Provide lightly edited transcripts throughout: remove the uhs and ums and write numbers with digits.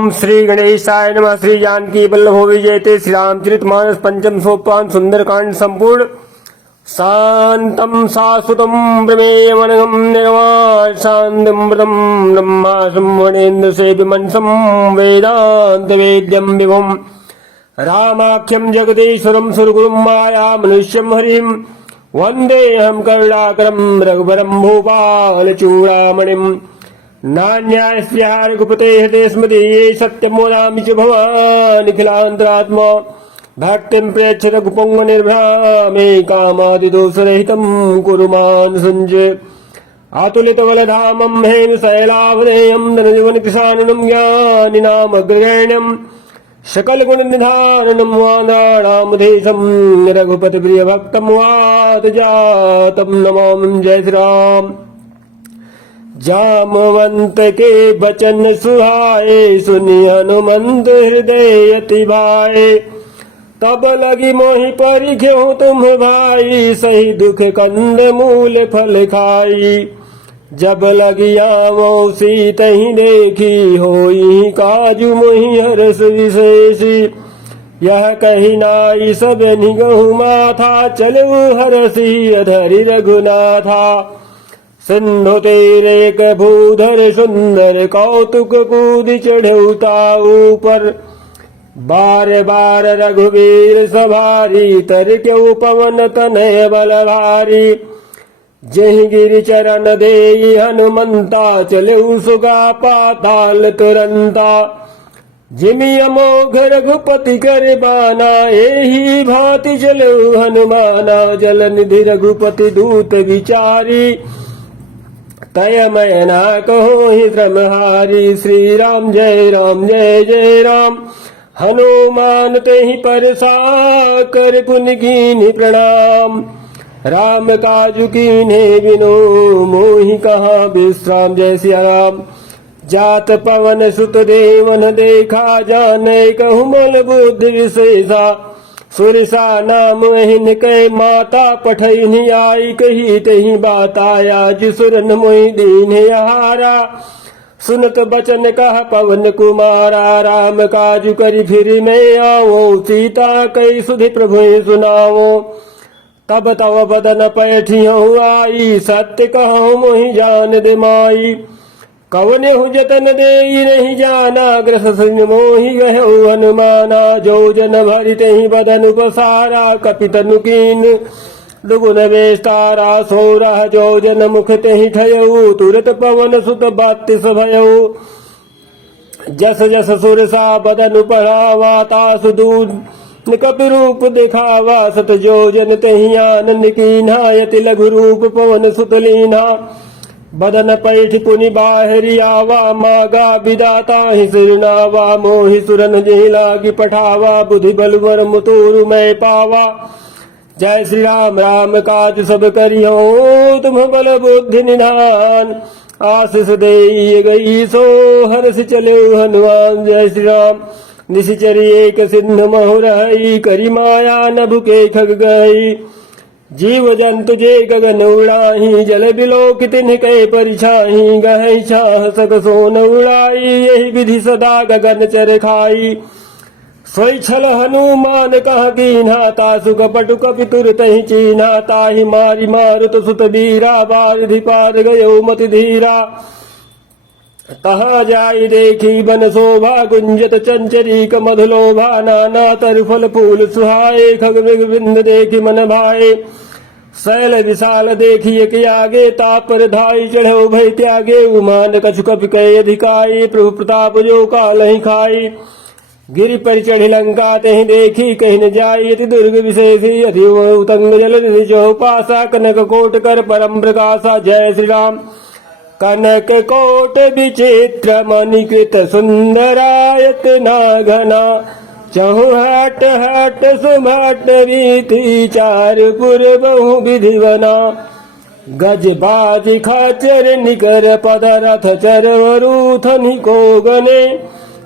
ओम श्री गणेशाय नमः। श्री जानकी वल्लभो विजयते। श्री रामचरितमानस पंचम सोपान सुंदरकांड संपूर्ण। शांतम शाश्वतम प्रमेयमनघम निर्वाण शांतिम व्रतम ब्रह्मासम वनेन्द्र सेव्यमनसम वेदांत वेद्यम विभुम रामाख्यम जगदीश्वरम सुरगुरुम माया मनुष्यम हरिम वंदेहम करुणाकरम रघुवरम भूपाल चूड़ामणिम नान्यास्या रघुपते हृदय स्मृति सत्यम वदामि च भवानिखिलान्तरात्मा भक्तिं प्रेक्ष रघुपुंग निर्भ्रामे कामादिदोषरहितं कुरु मानसञ्जय अतुलितबलधामं हेम शैलावधेयं धनजीवनपिशाननं ज्ञानिनामग्रगण्यं सकलगुणनिधानं वानराणामधेशं रघुपतिप्रियभक्तं वातजातं नमामि। जय श्री राम। जामवंत के बचन सुहाए सुनि हनुमंत हृदय अति भाए तब लगी मोहि परिख्यो तुम भाई सही दुख कंद मूल फल खाई जब लगी आवो सीत ही देखी होई काजू मोहि हरस विशेषी यह कही नाई सब निगहु माथा चलु हरसी अधरि रघुनाथा सिंधु तेरे एक भूधर सुंदर कौतुक कूद चढ़ौता ऊपर बार बार रघुवीर सवारी तर क्यों पवन तनय बल भारी जहि गिरि चरण देई हनुमंता चले सुगा पाताल तुरंता जिमि अमोघ रघुपति कर बाना एही भांति चलो हनुमाना जल निधि रघुपति दूत विचारी तय मैं ना कहो ही श्रमहारी। श्री राम जय जय राम हनुमान ते ही परसा कर पुन कीन्हि प्रणाम राम काजु कीन्हे बिनु मोहि कहाँ विश्राम। जय सिया राम। जात पवन सुत देवन देखा जाने कहु मल बुद्धि विशेषा सुरसा नाम हिन कै माता पठैनि आई कही तही बात आया जिसुरन मोहि दीन हारा सुनत बचन कह पवन कुमारा राम काजु करि फिर मैं आवो सीता कई सुधि प्रभु सुनावो तब तव बदन पैठियो आई सत्य कहो मोहि जान दे माई कवन हु जतन दे नहीं जाना ग्रस सिंह मोहि गहो हनुमाना जो जन भरित ही बदन उपसारा कपितनु कीन दुगुन बेस्तारा सोरह जो जन मुख ते ठयऊ तुरत पवन सुत बत्तीस भयऊ जस जस सुरसा बदन पढ़ावा तासु दूध कपि रूप दिखावा सत जो जन तहि आनंद कीन्हा यति लघु रूप पवन सुत लीन्हा बदन पैठ पुनि बाहरी आवा मागा विदाता ही सिरनावा मोहि सुरन जहि लागी पठावा बुद्धि बलवर मुतुरु मैं पावा। जय श्री राम। राम काज सब करियो तुम बल बुद्धि निधान आशीष दे गई सो हर्ष चले हनुमान। जय श्री राम। निशिचरी एक सिंधु महुरही करी माया नभुके खग गई जीव जंतु जे गगन उड़ाही जल बिलोक तिन्ह कै परिछाही गहै छाह सक सोन उड़ाई यही विधि सदा गगन चर खाई सोई छल हनुमान कह कीन्हा तासु कपटु कपि तुरत ही चीन्हा ताहि मारी मारुत सुत वीरा बारिधि पार गयो मति धीरा कहा जाई देखी बन शोभा गुंजत चंचरीक मधुलोभा नाना तर फल फूल सुहाए खग मृग बिंद देखी मन भाए शैल विशाल देखिए कि आगे तापर धाई चढ़ो भय त्यागे उमान कछु कपि कई अधिकाई प्रभु प्रताप जो काल ही खाई गिरि पर चढ़ी लंका तही देखी कहीं न जाई अति दुर्ग विशेषी अति उतंग जल निधि चौपासा कनक कोट कर परम प्रकाशा। जय श्री राम। कनक कोट विचित्र मणिकृत सुंदरायत नाघना चहु हट हट सुभट रीति चार पुर बहु विधि बना गज बाज खाचर निकर पद रथ चरवरूथ निको गने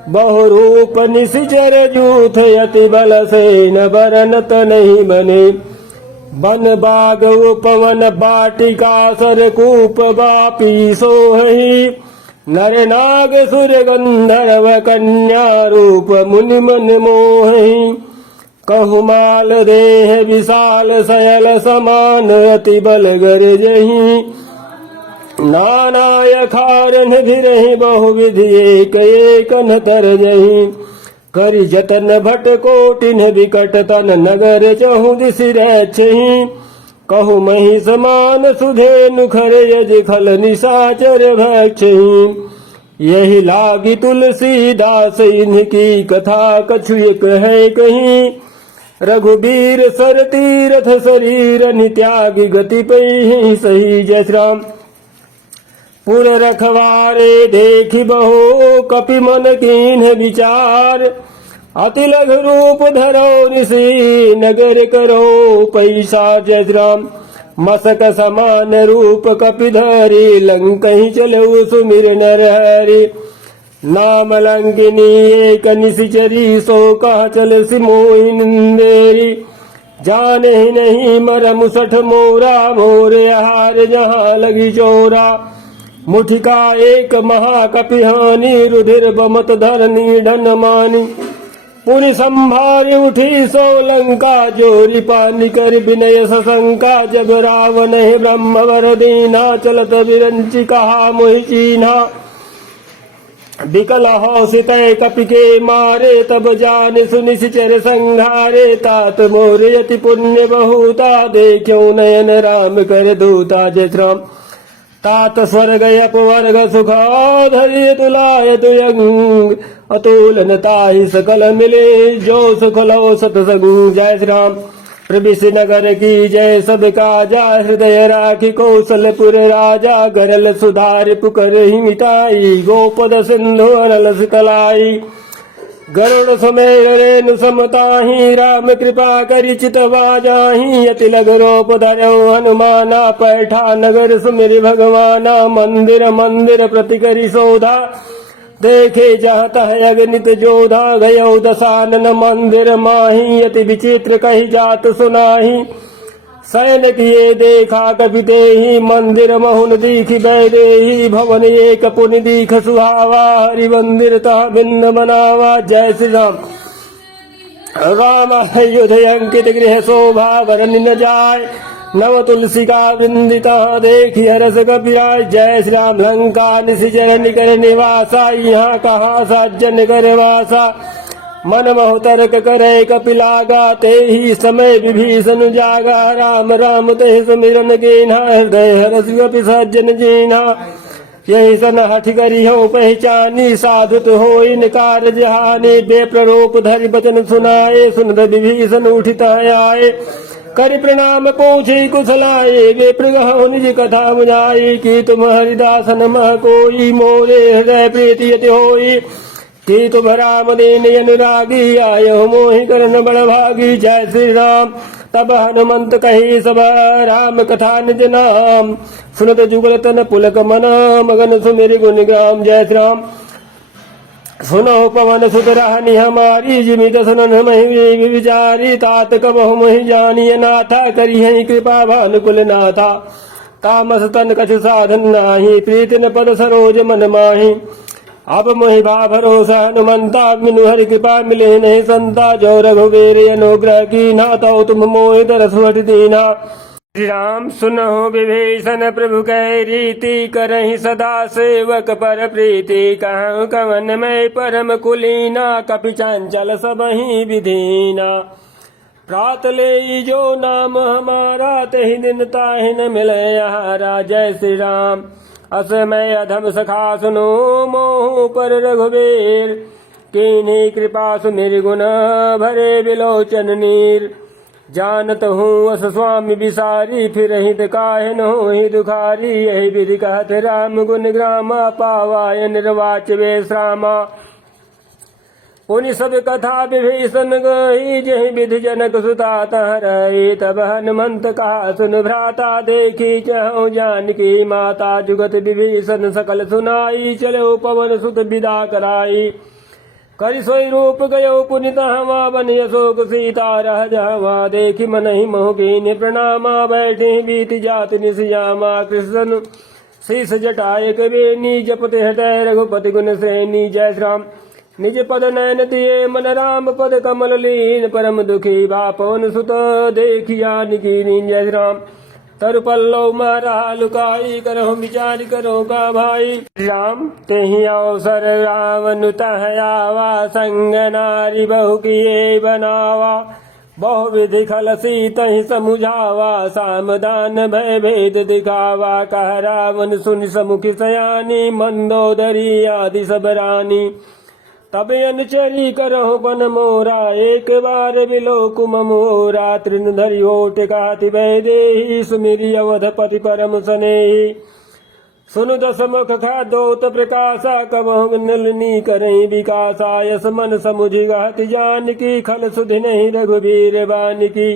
बहुरूप निशिचर जूथ यति बल सेन बरनत नहीं बने बन बाग उपवन बाटिका सर कूप बापी सोहि नर नाग सुर गंधर्व कन्या रूप मुनि मन मोहि। कहुमाल देह विशाल सयल समान अति बल गरजहि। नाना खारन भिरहि बहुविधि एक एक न तरजहि। करि जतन भट कोटिन विकट तन नगर चहु दिसि रक्षहि। कहु मही समान सुधेनु खर यज खल निशाचर भक्षहि। यही लागी तुलसीदास इनकी कथा कछु एक है कहीं। रघुबीर सर तीरथ शरीर नित्यागी गति पई सही। जय श्री राम। पुर रखवारे देखी बहु कपि मन कीन्ह विचार। अति लघु रूप धरो निसी नगर करो पैसा। जय श्री राम। मसक समान रूप कपि धरी लंकहि चलऊ सुमिर नर हरि। नाम लंकिनी एक निशिचरी सो कह चल सिमोहि निंदेरी। जाने ही नहीं मरम सठ मोरा मोर आहार जहाँ लगी चोरा। मुठिका एक महाकपिहानी रुधिर बमत धरनी ढन मानी। पुनि संभारी उठी सोलंका जोरी पानी कर विनय सशंका। जब रावण है ब्रह्म वर दीना चलत विरंची कहा मोहि चीन्हा। विकल हौसित कपि के मारे तब जान सुनिश्चर संघारे। तात मोर यति पुण्य बहुता देखो नयन राम कर दूता। जय श्री राम। तात स्वर्ग अपवर्ग सुख धैर्य तुलाय तुयंग। अतुलन ताहि सकल मिले जो सुख लो सतसंग। जय श्री राम। प्रविश नगर की जय सब काजा। हृदय राखी कौशलपुर राजा। गरल सुधार पुकर ही मिटाई। गोपद सिंधु अनल सितलाई। गरुड़ सुमेर रेणु समताहि। राम कृपा करि चितवा जाहि। अति लग रूप धरौ हनुमाना। पैठा नगर सुमिरि भगवाना। मंदिर मंदिर प्रति करि शोधा। देखे जहाँ तह अगणित जोधा। गयो दशानन मंदिर माही। अति विचित्र कही जात सुनाही। शयन किए देखा कपि देहि। मंदिर महुन दीखि बैदेहि। भवन एक पुनि दीख सुहावा। हरि मंदिर तह भिन्न बनावा। जय श्री राम। राम युध अंकित गृह शोभा वरन न जाय। नव तुलसी का वृंदिता देखि हरस कपिराय। जय श्री राम। लंका निशिचर निकर निवासा। यहाँ कहा सज्जन कर वासा। मन महु तर्क करे कपिलागा। ते ही समय विभीषण जागा। राम राम ते सुमिरन कीन्हा। हृदय हरस कपि सज्जन जीना। यही सन हठ करी हो पहचानी। साधुत हो इनकार जहानी। बेप्ररूप धरि बचन सुनाए। सुनत विभीषण उठित आए। करि प्रणाम पूछी कुशलाए। वे प्रगहो निज कथा बुझाई। कि तुम हरिदासन मह कोई। मोरे हृदय प्रीति यति होई। कि तुम राम दीन अनुरागी। आयो मोहि करन बड़ भागी। जय श्री राम। तब हनुमंत कही सब राम कथा निज नाम। सुनत जुगल तन पुलक मन मगन सुमिरि गुण गाम। जय श्री राम। सुनो पवन सुत रहनि हमारी। जिमित सुनन महि विचारी। तात कबहु मोहि जानिय नाथा। करिहहि कृपा भानुकुल नाथा। तामस तन कछु साधन नाही। प्रीति न पद सरोज मन माही। अब मोहि भा भरोसा हनुमंता। बिनु हरि कृपा मिले नहीं संता। जो रघुवीर अनुग्रह कीन्हा। तो तुम मोहि तरसवति दीन्हा। श्री राम। सुनहु विभीषण प्रभु कै रीति। करहि सदा सेवक पर प्रीति। कहु कवन में परम कुलीना। कपि चंचल सबहि विधीना। प्रात ले जो नाम हमारा। तेहि दिन ताहि न मिलय आहारा। जय श्री राम। असमय अधम सखा सुनो मोहु पर रघुवीर। कीन्ही कृपा सुमिरि गुण भरे बिलोचन नीर। जानत हूँ अस स्वामी बिसारी। फिर हित काहिन होहि दुखारी। यही विधि कहत राम गुण ग्रामा। पावाय निर्वाच बेश्रामा। पुनि सब कथा विभीषण गई। जहि विधि जनक सुता तह रही। तब हनुमंत कहा सुन भ्राता। देखी चहु जानकी माता। जुगत विभीषण सकल सुनाई। चलो पवन सुत विदा कराई। करि सोई रूप गयो पुनि तहवा। बन अशोक सीता रह जहवा। देखि मनहि मोह कीन्ह प्रणामा। बैठि बीति जाति निशियामा। कृष्ण शीस जटाए कबीनी जपते हृदय रघुपति गुण श्रेणी जय श्री राम। निज पद नयन दिए मन राम पद कमल लीन परम दुखी बापन सुत देखिया निकीनी जय श्री राम। तरु पल्लव मारा लुकाई करहु विचार करो का भाई राम तेहि अवसर रावण तह आवा संग नारी बहु किए बनावा बहु विधि खल सीतहि समुझावा सामदान भय भेद दिखावा कह रावण सुनि समुखी सयानी मंदोदरी आदि सब रानी तब अनुचरी करहु बन मोरा एक बार बिलोक मोरा तृण धरि ओट काति वैदेही सुमिरि अवधपति परम स्नेही सुनु दस मुख खादोत प्रकाशा कबहु नलनी करई विकासा यस मन समुझि गहति जानकी खल सुधि नहीं रघुबीर बानिकी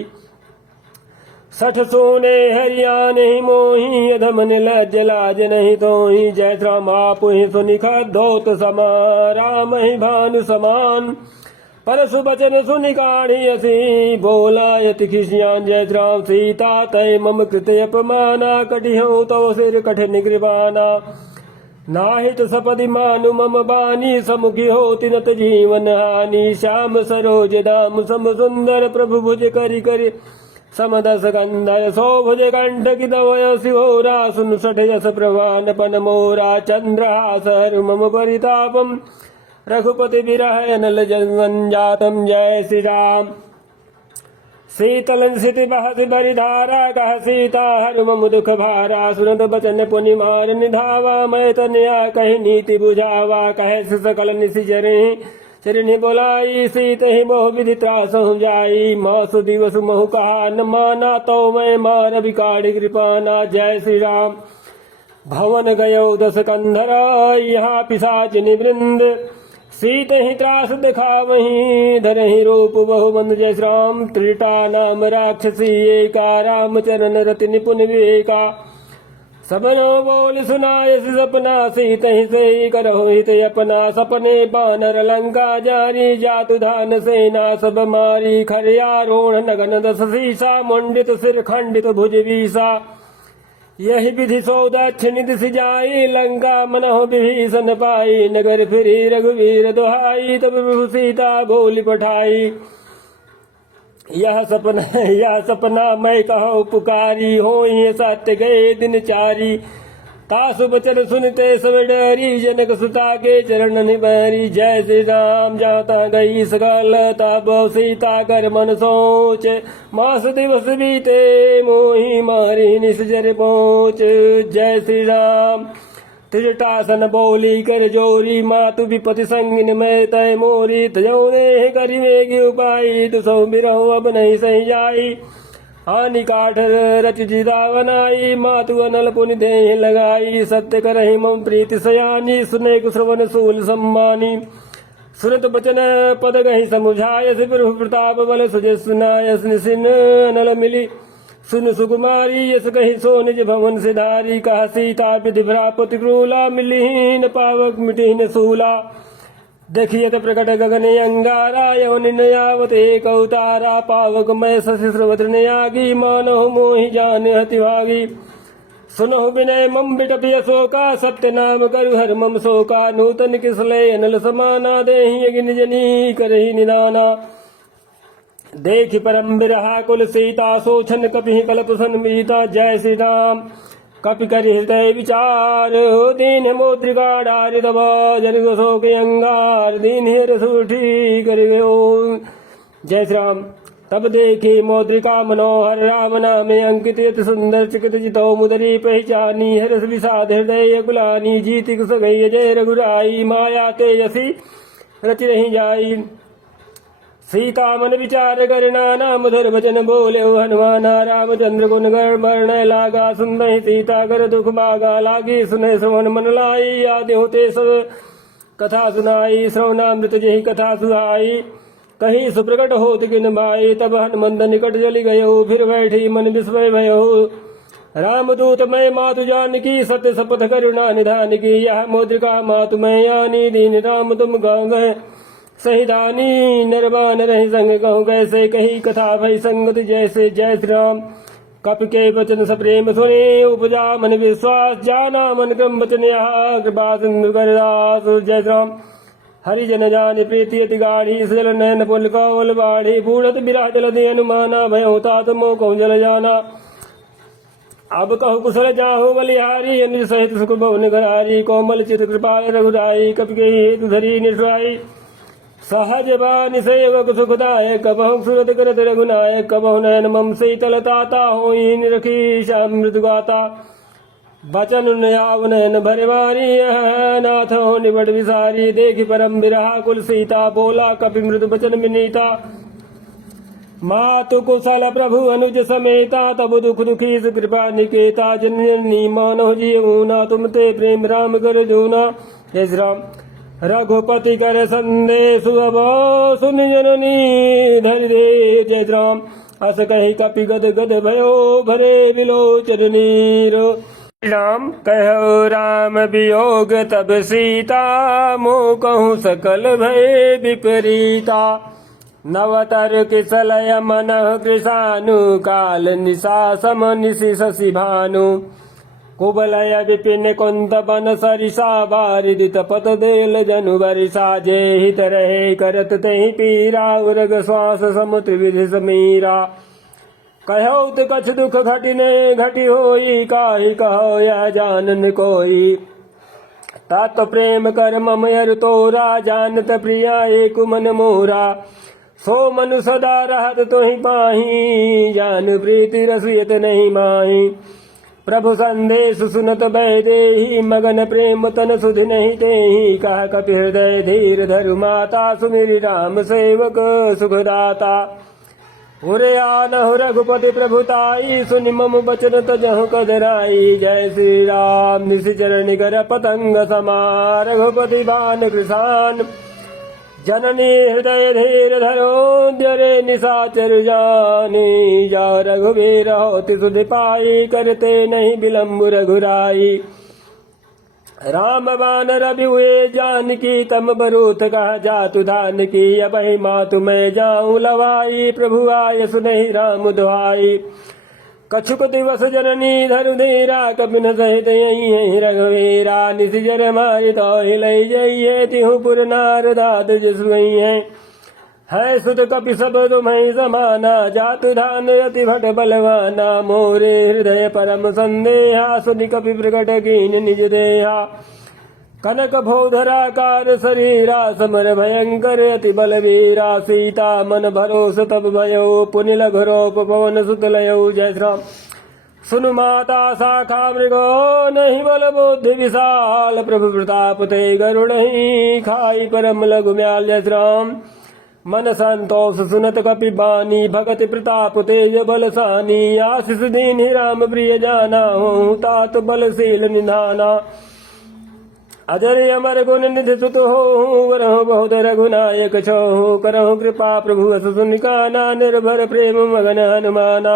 सठ सोने हरिया नहीं मोही अधम लज लाज नहीं तोही जय श्री राम। आपुहि सुनि खद्योत समा राम ही भानु समान परसु बचन सुनि काढ़ियसी बोला यति खिसियान जय श्री राम। सीता तय मम कृत अपमाना कटिहु तव सिर कठिन कृपाना नाहित सपदि मानु मम बानी समुखी होति नत जीवन हानि श्याम सरोज दाम सम सुंदर प्रभु भुज करि करि समदस गंधर शोभुज कंठ की दवय शिवोरा सुन सठ यस प्रभान पन मोरा चंद्रहास हरु मम परितापम रघुपति विरह अनल जन्मजातम जय श्री राम। शीतल स्थिति बहति बरिधारा कह सीता हरु मम दुख भारा सुनत बचन पुनि मार निधावा मैं तनया कहि नीति बुझावा कह सकल निशिचरे चरणी बोलाई सीत ही मोह विधि त्रास जाई मासु दिवस मोह कहा न माना तो मैं मार बिकाड़ी कृपाना जय श्री राम। भवन गयो दस कंधर यहाँ पिशाच निवृंद सीत ही त्रास दिखा वहीं धर ही रूप बहु बंद जय श्री राम। त्रिटा नाम राक्षसी एका राम चरण रति निपुण विवेका सबनो बोल सुनाय सपना सीत ही से करहो हित अपना सपने बानर लंका जारी जातु धान सेना सब मारी खरियारोण नगन दस सीसा मुंडित सिर खंडित भुज वीसा यही विधि सौ दक्षिण दिश जाई लंका मनहु विभीषण पाई नगर फिरी रघुवीर दुहाई तब विभु सीता बोली पठाई यह सपना मैं कहो पुकारी हो ये सत्य गए दिन चारी तासु बचन सुनते सब डरी जनक सुता के चरण निबरी जय श्री राम। जाता गई सकल तब सीता कर मन सोच मास दिवस बीते मोही मारी निसजर पहुँच जय श्री राम। त्रिजटासन बोली कर जोरी मातु विपति संगिन में तय मोरी तजो ने करिवेगी उपाई दुसौ बिरहु अब नहीं सही जाई हानि काठ रच जिदा बनाई मातु अनल पुनि देह लगाई सत्य करहि मम प्रीति सयानी सुने कुश्रवण सूल सम्मानी सुनत बचन पद गहि समुझाय प्रभु प्रताप बल सुजय सुनाय निसिन अनल मिली सुन सुकुमारी यस कही सो निज भवन सिधारी कहा सीता विधि भ्रापति क्रूला मिलिहीन पावक मिटिहीन सूला देखिए तो प्रकट गगन अंगारा यवन नयावत एक अवतारा पावक मैं शशि श्रवत्र नयागी मानहु मोहि जान हति भागी सुनहु विनय मम बिटपि अशोका सत्य नाम करु हर मम शोका नूतन किसले अनल समाना देहि यज्ञ जनी करहि निदाना देख परम बिरहा कुल सीता सोछन कपि कल्प सन्मीता जय श्री राम। कपि करि हृदय विचार दीन मोद्रिका डारि दबा जन शोक अंगार दीन हिर सूठी कर जय श्री राम। तब देखी मौद्रिका मनोहर राम नामे अंकित यत सुंदर चिकित जितो मुदरी पहचानी हरस विषाद हृदय गुलानी जीति कुस गई जय रघुराई माया ते यसी रच नहीं जाई सीता मन विचार करना नाम धर वचन बोले हनुमाना रामचंद्र गुण गण लागा सुन सीता कर दुख मागा लागी सुने श्रवण मन लाई आदि होते सब कथा सुनाई श्रवणामृत जही कथा सुहाई कहीं सुप्रकट होत किन भाई तब हनुमंत निकट जलि गयो फिर बैठी मन विस्मय भयो रामदूत मैं मातु जानकी सत्य शपथ करुणा निधान की यह मुद्रिका मातु मैं यानी दीन राम तुम गाँव गए सहिदानी नरबान रही संग कहूँ कैसे कही कथा भई संगत जैसे जय श्री राम। कपि के वचन सप्रेम सुने उपजा मन विश्वास जाना मन क्रम वचन यहाँ कृपा सिंधु करदास जय राम हरि जन जान प्रीति अति गाढ़ी सजल नयन पुल कौल बाढ़ी बूढ़त बिराह जल दे अनुमाना भय होता तुमो कहूँ जल जाना अब कहु कुशल जाहु बलिहारी निज सहित सुख भवन घरारी कोमल चित कृपाल रघुराई कपि के हेतु धरी निष्ठाई सहज बान सेवक सुखदायक कबहु सुरत करत रघुनायक कबहु नयन मम शीतल ताता होई निरखी श्याम मृदु गाता बचन नयाव नयन भरवारी नाथ हो निबट विसारी देखि परम बिरहा कुल सीता बोला कपि मृदु बचन विनीता मातु कुशल प्रभु अनुज समेता तब दुख दुखी कृपा निकेता जननी मानो जीवना तुम ते प्रेम राम कर जूना हे श्री राम रघुपति कर संदेश अब सुन जननी धरि दे जय राम अस कही कपि गद गद भयो भरे विलोचन नीर राम कहो राम वियोग तब सीता मोह कहूँ सकल भय विपरीता नवतर किसलय मन कृषानु काल निशा सम निशि शशि भानु कुबलय विपिन कुंद बन सरिसा बारिदित पत देल जनु बरिसा जे हित रहे करत तेहि पीरा उरग श्वास समुद्र विधि समीरा कहो कछ दुख घटिने घटि होई काहि कहो यह जानन कोई तात प्रेम कर मम अर तोरा जानत प्रिया एक मन मोरा सो मनु सदा रहत तोहि पाही जान प्रीति रसियत नहीं माही प्रभु संदेश सुनत भय देहि मगन प्रेम तन सुध नहीं तेहि कह कपि हृदय धीर धरु माता सुमिरि राम सेवक सुखदाता उरे आनहु रघुपति प्रभुताई सुनि मम बचन तजहु कदराई जय श्री राम निशिचर निगर पतंग समार रघुपति बान कृषान जननी हृदय धीर धरो द्यरे निशाचर जानी जा रघुवीर होति सुधि पाई करते नहीं विलम्ब रघुराई राम बान रवि हुए जानकी तम बरूथ कहा जातु धान की अब मातु मैं जाऊं लवाई प्रभु आय सुनहि राम दुहाई कछुक दिवस जननी धरु धीरा कपिन सहित यही रघुवीरा निशिजर मारि तो हिलई जइये तिहु पुर नारदाद जिसुई है सुत कपि सब तुम्हें समाना जातु धान अति भट बलवाना मोरे हृदय परम संदेहा सुनि कपि प्रकट कीन निज देहा कनक भोधराकार शरीरा समर भयंकर अति बलवीरा सीता मन भरोस तब भयो पुनिल घरोप पवन सुत लयो जय राम सुनु माता शाखा मृगो नहीं बल बुद्धि विशाल प्रभु प्रताप ते गरुड़ ही खाई परम लघु म्याल जय राम मन संतोष सुनत कपि बानी भगत प्रताप तेज बलसानी आशीष दीन राम प्रिय जाना हूँ तात बलशील निधाना अजर अमर गुण निधि सुत हो वरहु बहुत रघुनायक छो करहु कृपा प्रभु असु सुनिकाना निर्भर प्रेम मगन हनुमाना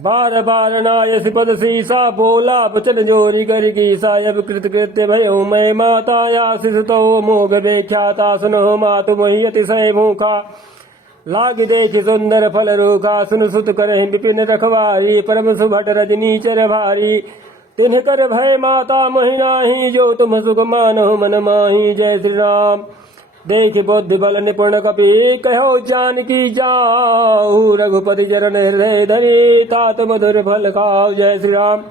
बार बार नायस पद सीसा बोला बचन जोरी कर कीसा अब कृत कृत्य भयो मैं माता आशीष तो मोग व्याख्याता सुनो मातु मोहि अतिशय भूखा लाग देख सुंदर फल रूखा सुन सुत करहि विपिन रखवारी परम सुभट रजनी चर भारी तिन्ह कर भय माता महिनाही जो तुम सुख मानहु मन माही जय श्री राम देख बुद्धि बल निपुण कपि कहो जानकी जाऊ रघुपति चरण हृदय धरी तात मधुर फल खाओ जय श्री राम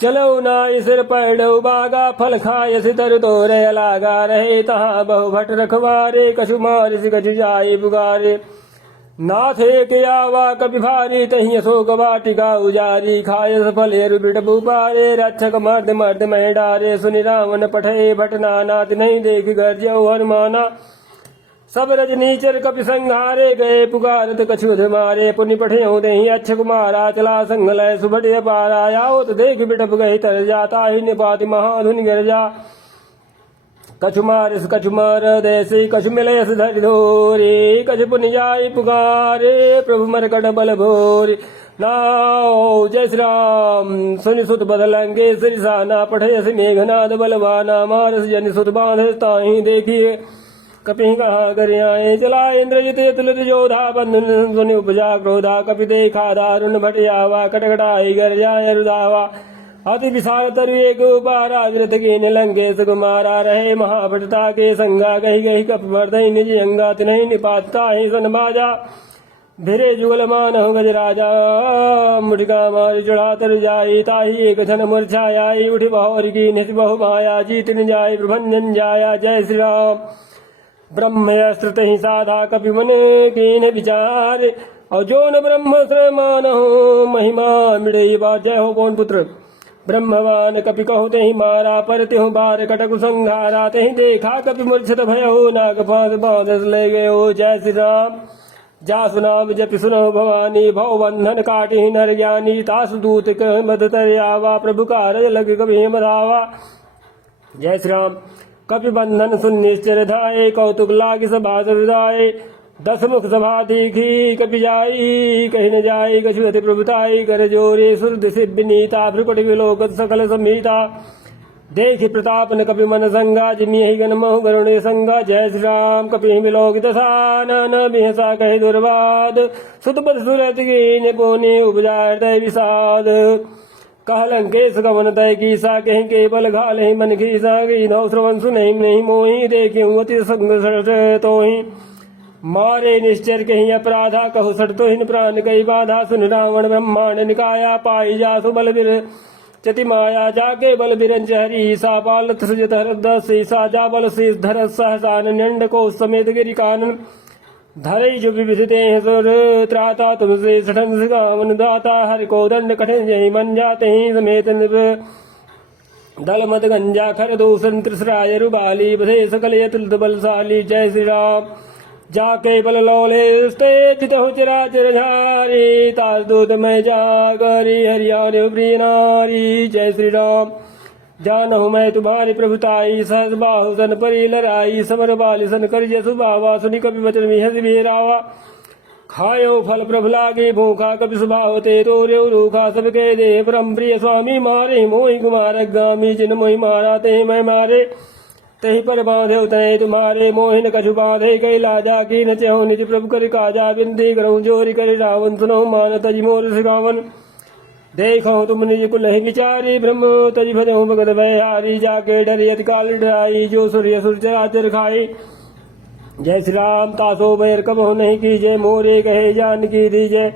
चलो नाई सिर पैडौ बागा फल खाय सितर तोरे लागा रहे तहाँ बहु भट रखवारे कछु मारिस कछु जाई बुगारे नाथ एक आवा कपि भारी तही अशोक वाटिका उजारी खाय सफल बिट बुपारे रक्षक मर्द मर्द मह डारे सुनि रावण पठे भटना नाथ नहीं देख घर जऊ हनुमाना सब रजनीचर कपि संहारे गए पुकारत कछु मारे पुनि पठे दही अच्छ कुमारा चला संगलय सुभट पारा आओ तो देख बिटप गई तर जाता ही निपाति महाधुनि गिर जा कछु मारिस कछु मार देसी कछु मिलेस धरि धोरी कछु पुनि जाई पुकारे प्रभु मरकट बल भोरी नाओ जय श्री राम सुनि सुत बदलंगे श्री साना पठयस मेघनाद बलवाना मारस जनि सुत बांधे ताहि देखिए कपि कहा कर आए चला इंद्रजित तुलित जोधा बंधन ध्वनि उपजा क्रोधा कपि देखा दारुण भट आवा कटकटाई कर जाए रुदावा अति विशाल तरु एक उपारा विरत की निलंकेश कुमारा रहे महाभटता के संगा गही गही कप वर्दई निज अंगा तिन्हीं निपातता ही सन बाजा भिरे जुगल मान हो गज राजा मुटिका मार चढ़ा तर जाई ताही एक धन मूर्छाई उठ बहोर की निस बहु माया जीत न जाय प्रभंजन जाया जय श्री राम ब्रह्मस्त्र ही साधा कपि मन कीन विचार और जो न ब्रह्म श्रमान हो महिमा मिड़े बा जय हो पवन पुत्र ब्रह्मवान कपि कहो ते मारा पर त्यों बार कटक संघारा ते देखा कपि मूर्छित भयो नाग फांस बांधस ले गयो जय श्री राम जासु नाम जपि सुनो भवानी भव बंधन काटि नर ज्ञानी तासु दूत कह मद तर आवा प्रभु कारज लग कभी मरावा जय श्री राम कपि बंधन सुन निश्चर धाये कौतुक लाग सभा हृदय दस मुख सभा दीखी कपि जाई कहीं न जाई कछुअति प्रभुताई कर जोरे सुरद सिद्ध नीता भ्रुपट विलोकत सकल समीता देखि प्रताप न कपि मन संगा जिमिहि गण महु गरुणे संगा जय श्री राम कपि विलोकित सान बिहसा कहि दुर्वाद सुतपद सुरत की पुनि उपजाय हृदय विषाद कह लंकेश गवन तय की सा कहीं केवल घाल ही मन की सा गई नौ श्रवण सुनहि नहीं मोहि देखे अति संग तो ही मारे निश्चर कहीं अपराधा कहु सट तो हिन प्राण कई बाधा सुन रावण ब्रह्मांड निकाया पाई जासु बल बिर चति माया जाके बल बिरंज हरी सा बाल सृजत हरदसी सा जा बल शीस धर सहसान नंड को समेत गिरि कानन धरई जो विभिषते सुर त्राता तुमसे सठन सिगावन दाता हरि को दंड कठिन जय मन जाते ही समेत दल मत गंजा खर दूषण त्रिसराय रुबाली बधे सकल यतुल बलशाली जय श्री राम जाके बल लौले स्थित हो चिराचर झारी तास दूत में जागरी हरियाणे प्रिय नारी जय श्री राम जानहु मैं तुम्हारी प्रभुताई सहज बाहु सन परी लड़ाई समर बाली सन कर जसु बावा सुनि कपि वचन विहस बिहरावा खायो फल प्रभु लागे भूखा कपि स्वभाव ते तोरे रूखा सबके दे परम प्रिय स्वामी मारे मोहि कुमार गामी जिन मोहि मारा ते मैं मारे तही पर बांधे तय तुम्हारे मोहिन कछु बांधे कई लाजा की न चहो निज प्रभु कर काजा बिंदी करऊं जोरी करे रावण सुनो मान तज मोर सिगावन देखो तुम निज कुल विचारी ब्रह्म तज भजो भगत भयहारी जाके डरी अति काल डराई जो सूर्य सुर चराचर खाई जय श्री राम तासो बैर कबहु नहीं कीजे मोरे कहे जान की दीजे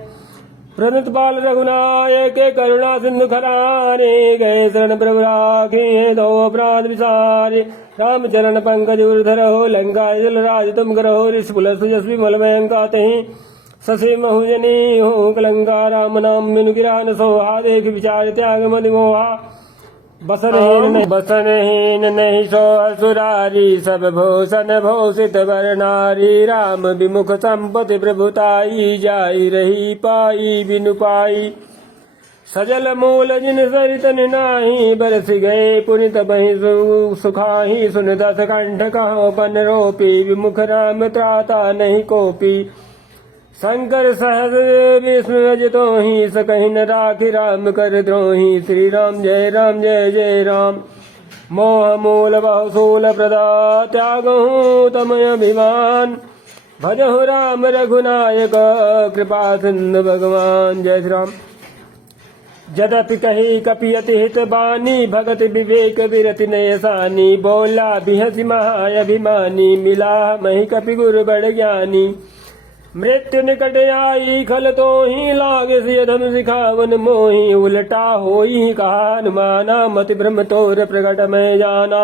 प्रणत बाल रघुनायक करुणा सिंधु खरारे गए शरण प्रभु राखे दो अपराध विसारे राम चरण पंकज उर्धर हो लंका जल राज तुम ग्रहो ऋषि पुल सुजस्वी मल भयंका तही ससे महुजनी हो कलंका राम नाम मिनु गिरान सोहा देख विचार त्याग मदि मोहा बसनहीन नहीं सो असुरारी सब भूषण भूषित वर नारी राम विमुख संपत्ति प्रभुताई जाई रही पाई बिनु पाई सजल मूल जिन सरितन नाही बरस गए पुनित बहि सुखाही सुन दस कंठ कहो पन रोपी विमुख राम त्राता नहीं कोपी शंकर सहज विष्णु तो ही सकहि न राखि राम कर द्रोही श्री राम जय जय राम मोह मूल बहुसूल प्रदा त्यागहु तमय अभिमान भजहु राम रघुनायक कृपा सिंधु भगवान जय श्री राम जदपि कही कपियति हित बानी भगत विवेक विरति नयसानी बोला बिहसि महाअभिमानी मिला मही कपि गुरु बड़ ज्ञानी मृत्यु निकट आई खल तो ही लागे सियधम सिखावन मोही उलटा होई कहा हनुमाना मति ब्रह्म तोर प्रकट में जाना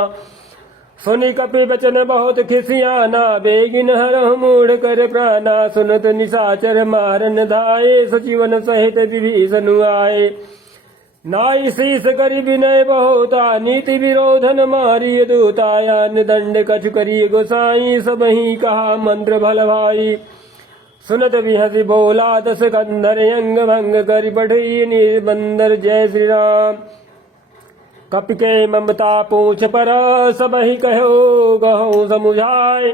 सुनि कपि बचन बहुत खिसियाना बेगिन हर मूढ़ कर प्राणा सुनत निशाचर मारन धाये सचिवन सहित विभीषण आए नाई शीस करि विनय बहुता नीति विरोधन मारिय दूतायान दंड कछु करिय गोसाई सबही कहा मंत्र भल भाई सुनत विहसि बोला दस कंधर अंग भंग करि बढ़ई निर्बंदर जय श्री राम कपि के ममता पूछ पर सबहि कहो गहु समुझाए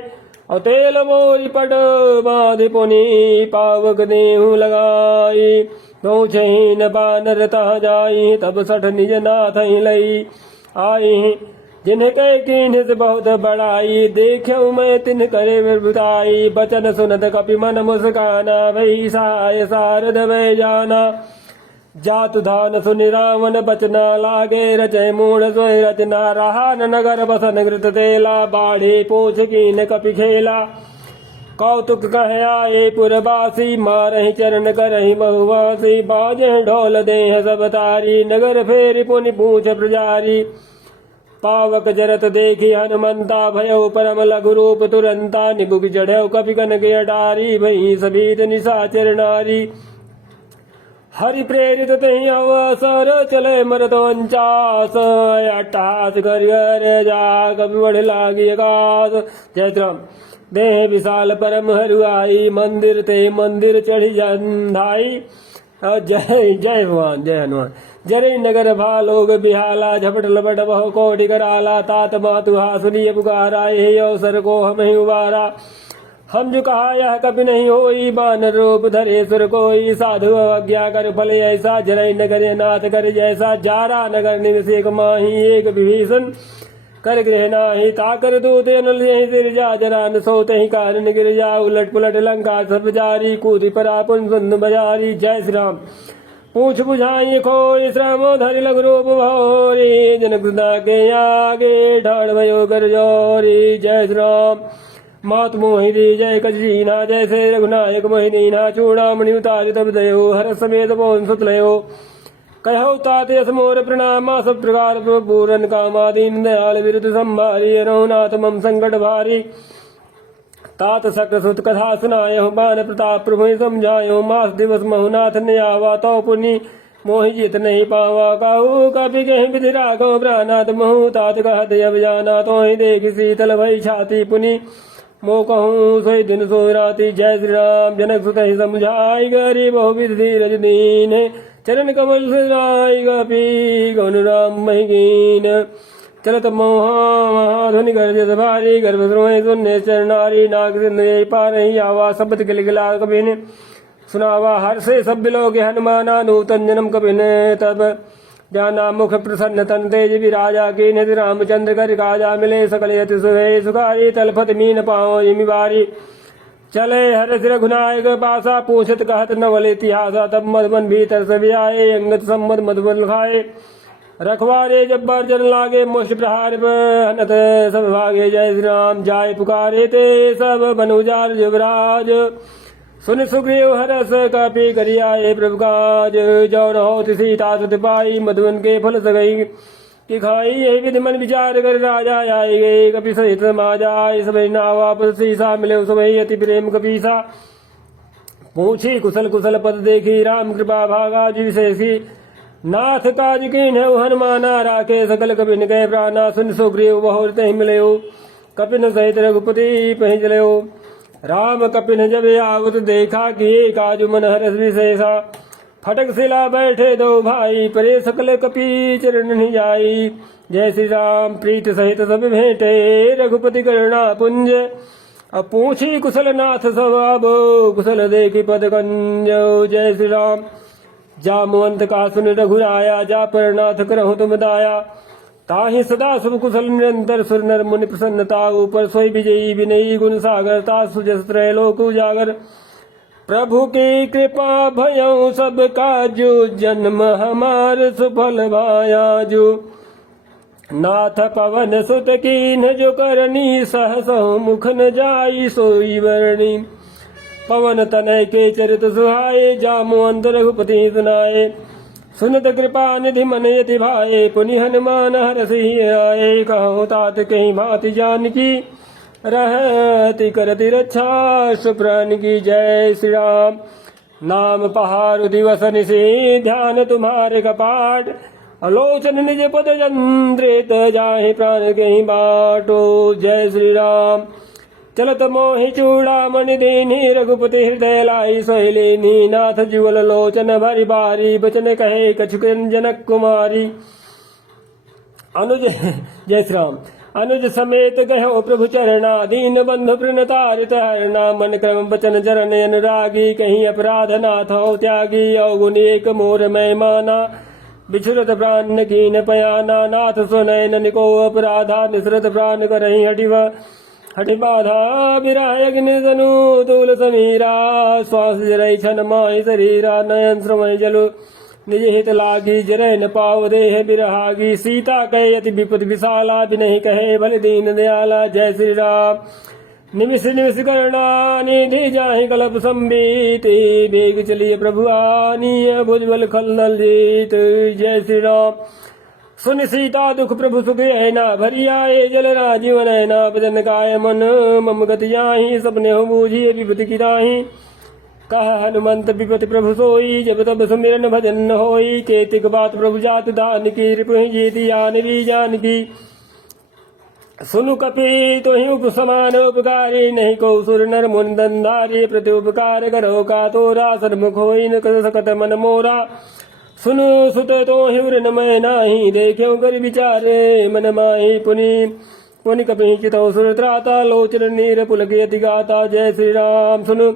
और तेल मोरी पट बांध पुनि पावक देहु लगाई पहुँचही न बानर तह जाई तब सठ निज नाथ लई आई जिन्हें कह कीन्ह से बहुत बड़ाई, देखूं मैं तिन करे विरबुताई। बचन सुनत कपि मन मुस्काना, वही सहाय सारद वै जाना। जातु धान सुनि रावण बचना, लागे रचय मूढ़ सोय रचना। रहा न नगर बसन घृत तेला, बाढ़े पूछ कीन कपि खेला। कौतुक कह आए पुरवासी, मारहि चरण करहि बहुवासी। बाजे ढोल देह सब तारी, नगर फेरि पुनि पूछ प्रजारी। पावक जरत देखी हनुमंता, भयो परम लघु रूप तुरंता। निबुक चढ़ो कपि कनक अटारी, भई सभीत निशाचर नारी। हरि प्रेरित तहि अवसर, चले मरत 49 अट्ठास कर जा, कपि बढ़ लागी आकाश। जय श्री राम। देह विशाल परम हरुआई, मंदिर ते मंदिर चढ़ी जंधाई। जय जय भगवान, जय हनुमान। जरे नगर भालोग बिहाला, झपट लपट बहु कोटि कराला। तात मातुहा सुनिय पुकारा, यही अवसर को हमें उबारा। हम जो कहा यह कभी नहीं होई, बानर रूप धरे सुर कोई। साधु अवज्ञा कर फल ऐसा, जरई नगर नाथ कर जैसा। जारा नगर निवस एक माही, एक विभीषण कर गृह नाही। ताकर दूत अनल यही सिर जा, जरा न सोते ही कारण गिर जा। उलट पुलट लंका सब जारी, कूदी परा पुन सुन बजारी। जय श्री राम। पूछ बुझाई खोई, श्रम धरि लघु रूप भौरी। जनक सुता के आगे, ढाल भयो कर जोरी। जय श्री राम। मात मोहि दी जय कजीना, जैसे रघुनायक मोहि दीना। चूड़ामणि उतारि तब दयो, हर समेत पवन सुत लयो। कहो तात यस मोर प्रणामा, सब प्रकार पूरन कामा। दीन दयाल विरुद्ध संभारी, रघुनाथ मम संकट भारी। तात सक्र सुत कथा सुनायो, बान प्रताप प्रभु समझायो। मास दिवस महुनाथ ने आवा, तो पुनि मोहि जीत नहीं पावा। कहू कपि कहीं विधि राघव, प्राणात महु तात कहत अब जाना। तो ही देख शीतल भई छाती, पुनि मो कहूँ सोई दिन सोई राती। जय श्री राम। जनक सुत ही समझाई, गरीब बहु विधि धीरज दीन। चरण कमल से राय गपी, गौन राम महिगीन। चलत महाध्वनि गर्जत भारी, गर्भ द्रोहि सुनने चरनारी। नाग सिंधु पार ही आवा, शब्द गिलगिला कबि ने सुनावा। हर से सब बिलो के हनुमाना, नूतन जन्म कबि ने तब जाना। मुख प्रसन्न तन तेज विराजा, की निधि रामचंद्र कर काजा। मिले सकल यति सुहे सुखारी, तलफत मीन पाओ इमि बारी। चले हर्ष रघुनायक पासा, पूछत कहत नवल इतिहासा। तब मधुबन भीतर से आए, अंगत सम्मत मधुबन खाए। रखवारे जब्बर जन लागे, मुष्ट प्रहार हनत सब भागे। जय श्री राम। जाय पुकारे ते सब बनुजाल युवराज। सुन सुग्रीव हरस कपि करियाए प्रभु काज। जो रहो सीता सत पाई, मधुबन के फल सगई कि खाई। यही विधि मन विचार कर राजा आए गए, कपि सहित समाजाय। सब नाव वापस सीसा, मिले सबही अति प्रेम कपीसा। पूछी कुशल कुशल पद देखी, राम कृपा भागा विशेषी। नाथ काज कीन्हु हनुमाना, राखे सकल कपिन कह प्राणा। सुन सुग्रीव बहुत तहि मिलयो, कपिन सहित रघुपति पहि चलयो। राम कपिन जब आवत देखा, किए काजु मन हरस विशेषा। फटक सिला बैठे दो भाई, परे सकल कपि चरण नहीं जाई। जय श्री राम। प्रीत सहित सब भेंटे, रघुपति करुणा पुंज। अब पूछी कुशल नाथ स्वभाव, कुशल देखी पद कंज। जय श्री राम। जामवंत का सुन रघुराया, जा पर नाथ करहु तुम दाया। ताहि सदा शुभ कुशल निरंतर, सुर नर मुनि प्रसन्नता। ऊपर सोई विजयी विनयी गुण सागर, तासु जस त्रैलोक उजागर। प्रभु की कृपा भयउ सब काजू, जन्म हमार सुफल भायाजू। नाथ पवन सुत कीन्ह जो करनी, सहसहु मुख न जाई सोई वरणी। पवन तनय के चरित सुहाए, जामवंत रघुपति सुनाए। सुनत कृपा निधि मन यति भाए, पुनि हनुमान हरषि आए। कहूँ तात कहीं भांति जानकी, रहति करति रक्षा सुप्राण की। जय श्री राम। नाम पहारु दिवस निशि, ध्यान तुम्हारे कपाट। अलोचन निज पद जंद्रित, जाहि प्राण कहीं बाटो। जय श्री राम। चलत मोहि चूड़ामणि दीन्हि, रघुपति हृदय लाई सोहिलेनी। नाथ जुगल लोचन भरि बारी, बचन कहे कछुक जनक कुमारी। अनुज जय श्री राम। अनुज समेत गहो प्रभु चरणा, दीन बंधु प्रणतारित हरणा। मन क्रम बचन चरण अनुरागी, कहीं अपराध नाथ हो त्यागी। अवगुण एक मोर मैं माना, बिछुरत प्राण कीन पयाना नाथ सुनय ननिको अपराधा निसरत प्राण करही हटि बाधा विराय अग्नि तनु तूल समीरा श्वास जरय छन माहि शरीरा नयन श्रमय जलु निज हित लागी जरय न पाव देह बिरहागी सीता कहे अति विपद विशाला बिनहि कहे भल दीन दयाला जय श्री राम निमिष निमिष करुणा निधि जाहि कल्प संबीति बेग चलिए प्रभु आनीय भुजबल खलनल जीत जय श्री राम सुन सीता दुख प्रभु सुख ना भरी आए जल राजीवन ना भजन काय मन मम गति जाहि सपने हो बूझिए विपति की राही कह हनुमंत विपति प्रभु सोई जब तब सुमिरन भजन होई केतिक बात प्रभु जात दान की रिपुहि जीति जानवी जानकी सुनु कपि तो ही उप समान उपकारी नहीं को सुर नर मुन दंधारी प्रति उपकार करो का तोरा सन्मुख होई न कर सकत मन मोरा सुनु सुत तो हिवर नमय नाही देख्यो कर विचारे मन माही पुनि पुनि कपि चितो सुर त्राता लोचन नीर पुलक यति गाता जय श्री राम सुनु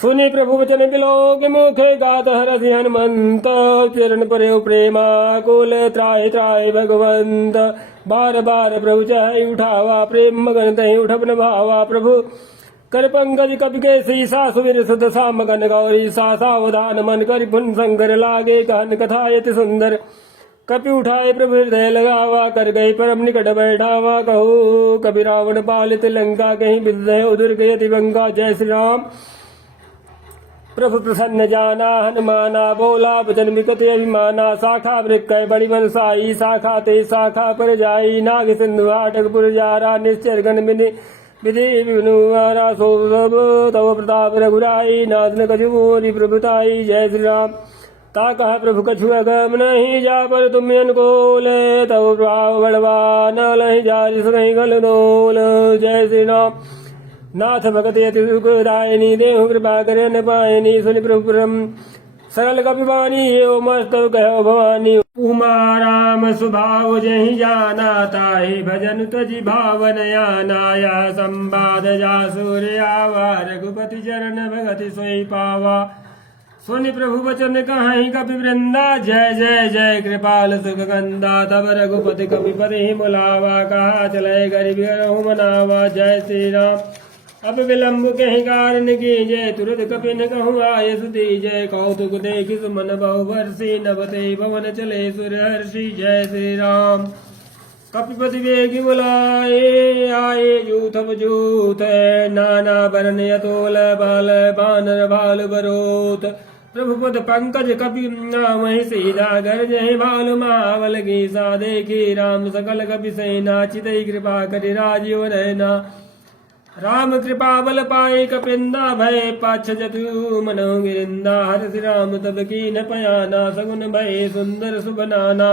सुनि प्रभु वचन बिलोक मुखे गात हरसि हनुमंत चरण परे प्रेमा कुल त्राय त्राय भगवंत बार बार प्रभु चाहे उठावा प्रेम मगन तहि उठपन भावा प्रभु कर पंकज कपि के शीसा सुमिर सुत साम गन गौरी सा सावधान मन कर पुन शंकर लागे कहन कथा यति सुंदर कपि उठाए प्रभु हृदय लगावा कर गई परम निकट बैठावा कहो कपि रावण पालित लंका कहीं विदय उदुर गयति बंका जय श्री राम प्रभु प्रसन्न जाना हनुमाना बोला वचन विकट अभिमाना शाखा वृक्ष बड़ी मनसाई शाखा ते शाखा पर जाई नाग सिंधु आटक पुर जारा निश्चर गण विधि विनुआरा सो सब तव प्रताप रघुराई नाथन कछु मोरी प्रभुताई जय श्री राम ता कह प्रभु कछु अगम नहीं जा पर तुम अनुकूल तव प्रभाव बलवान नहीं जा जिसकहीं गल डोल जय श्री राम नाथ भगत यति सुखदायिनी देहु कृपा करे न पायनी सुनि प्रभुरम सरल कपिवानी एव मस्तव कहो भवानी उमा राम सुभाव जहि जाना ताहि भजन तजि भावन यानाया संवाद जा सूर्यावा रघुपति चरण भगति सोई पावा सुनि प्रभु वचन कहीं कपि वृंदा जय जय जय कृपाल सुख गंदा तब रघुपति कपि पति मुलावा कहा चले गरीब मनावा जय श्री राम अब विलम्ब कहीं कारण की जय तुरत कपिन कहूँ आय सुधी जय कौतुक देखि सुमन बहु वर्षि नभते भवन चले सुर हर्षि जय श्री राम कपिपति वेगी बुलाए आए यूथम जूथ नाना बरन यतोल बाल बानर भाल बरोत प्रभु पद पंकज कपि नामहि सीधा घर जय भालु महाबल की सा देखी राम सकल कपि सेना चितई कृपा करि राजीव रहना राम कृपा बल पाए कपिंदा भय पाछ जतु मनो गिरिंदा हर श्री राम तब की न पयाना सगुन भय सुंदर सुबनाना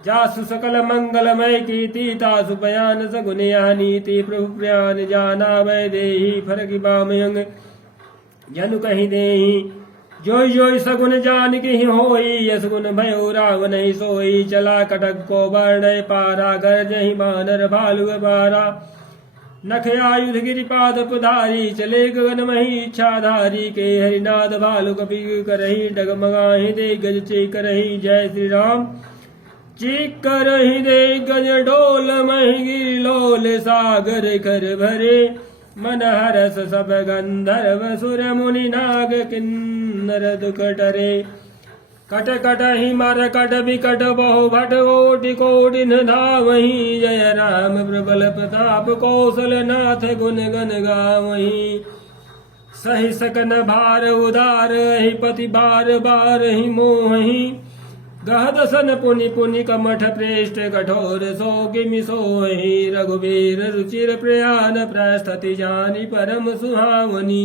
जासु सकल मंगलमय कीर्ति तासु बयान सगुन यह नीति प्रभु प्रयान जाना वै देही फरक बामयंग जनु कहीं देही जोई जोई सगुन जान की होई यसगुन भयो रावण ही सोई चला कटक को वर्ण पारा घर जही बानर भालु बारा नख आयुध गिरिपाद पधारी चले गगन मही इच्छाधारी के हरिनाथ भालु कपि करही डगमगाही दे गज चे करही जय श्री राम चीक करही दे गज डोल मही गिर लोल सागर कर भरे मन हरस सब गंधर्व सुर मुनि नाग किन्नर दुख टरे कट कट ही मर कट विकट बहु भट कोटि कोटि न धावही जय राम प्रबल प्रताप कौशल नाथ गुण गण गावही सही सकन भार उदार ही पति बार बार ही मोहि गहदसन पुनि पुनि कमठ प्रेष्ठ कठोर सो किमि सोहि रघुवीर रुचिर प्रयान प्रस्थति जानि परम सुहावनी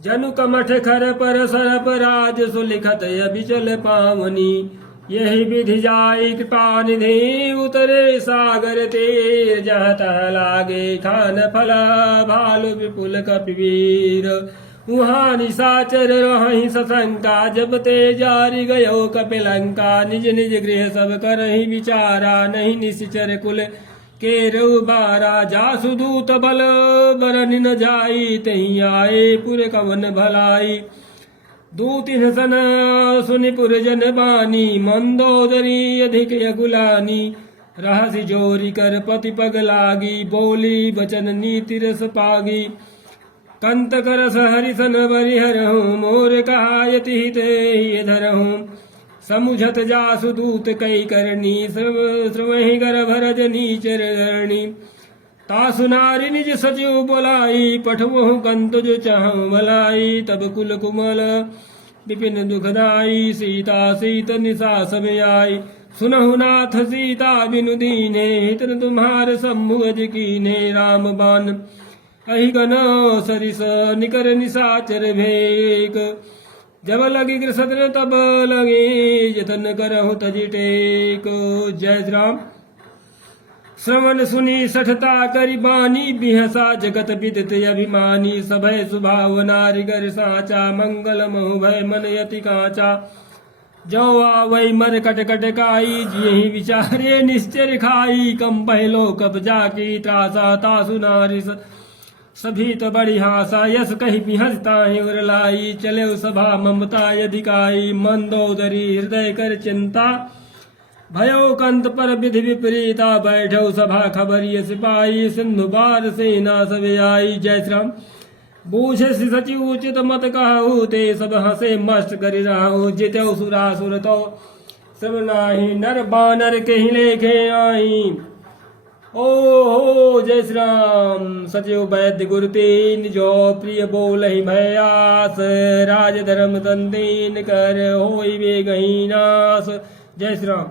जनु कमठ खर पर सरप राज सुलिखत अभिचल पावनी यही विधि जाई कृपा निधि उतरे सागर तीर जह तह लागे खान फला भालु विपुल कपिवीर वहाँ निशाचर रहि सशंका जब ते जारी गयो कपिलंका निज निज गृह सब करहि विचारा नहीं निश्चर कुल केरु बारा जासु दूत बल बरन न जाई तही आए पुर कवन भलाई दूतिन सन सुनि पुरजन बानी मंदोदरी अधिक यकुलानी रहसि जोरी कर पति पग लागी बोली बचन नीति रस पागी कंत करस हरिसन बरिहरहूँ मोर कहायति हित ही धरहूँ समुझत जासु दूत कई करनी श्रवहि कर भरज नीचर धरणी तासु नारी निज सचिव बोलाई पठवहु कंत जो चाहूं भलाई तब कुल कुमल विपिन दुखदाई सीता सीत निशा समय आई सुनहु नाथ सीता बिनु दीने हितन तुम्हार सम्मुख कीने राम बान अहि गन सरिस निकर निशाचर भेक जब लगी कृष्ण तब लगे जतन करहु तजि टेक। जय श्री राम। श्रवण सुनी सठता करि बानी बिहसा जगत विदित अभिमानी सभय सुभाव नारी गर साचा मंगल महु भय मन यति काचा जो आवै मर कट कट काई जिहि विचारे निश्चर खाई कम पहलो कब्जा की त्रासा तासु नारी सभी तो बड़ी हासा यस कही बिहसता उर लाई चले सभा ममता अधिकाई मंदोदरी हृदय कर चिंता भयो कंत पर विधि विपरीता बैठो सभा खबरिय सिपाही सिंधु बार सेना सब आई। जय श्री राम। बूझे सचि उचित मत कहू ते सब हंसे मस्त करि रहू जितेउ सुरासुर तो सब नाही नर बानर कहीं लेखे आई। ओ हो जय श्री राम। सचिव वैद्य गुरु तीन जो प्रिय बोलहि भयास राज धर्म दंदीन कर होई वे गही नास। जय श्री राम।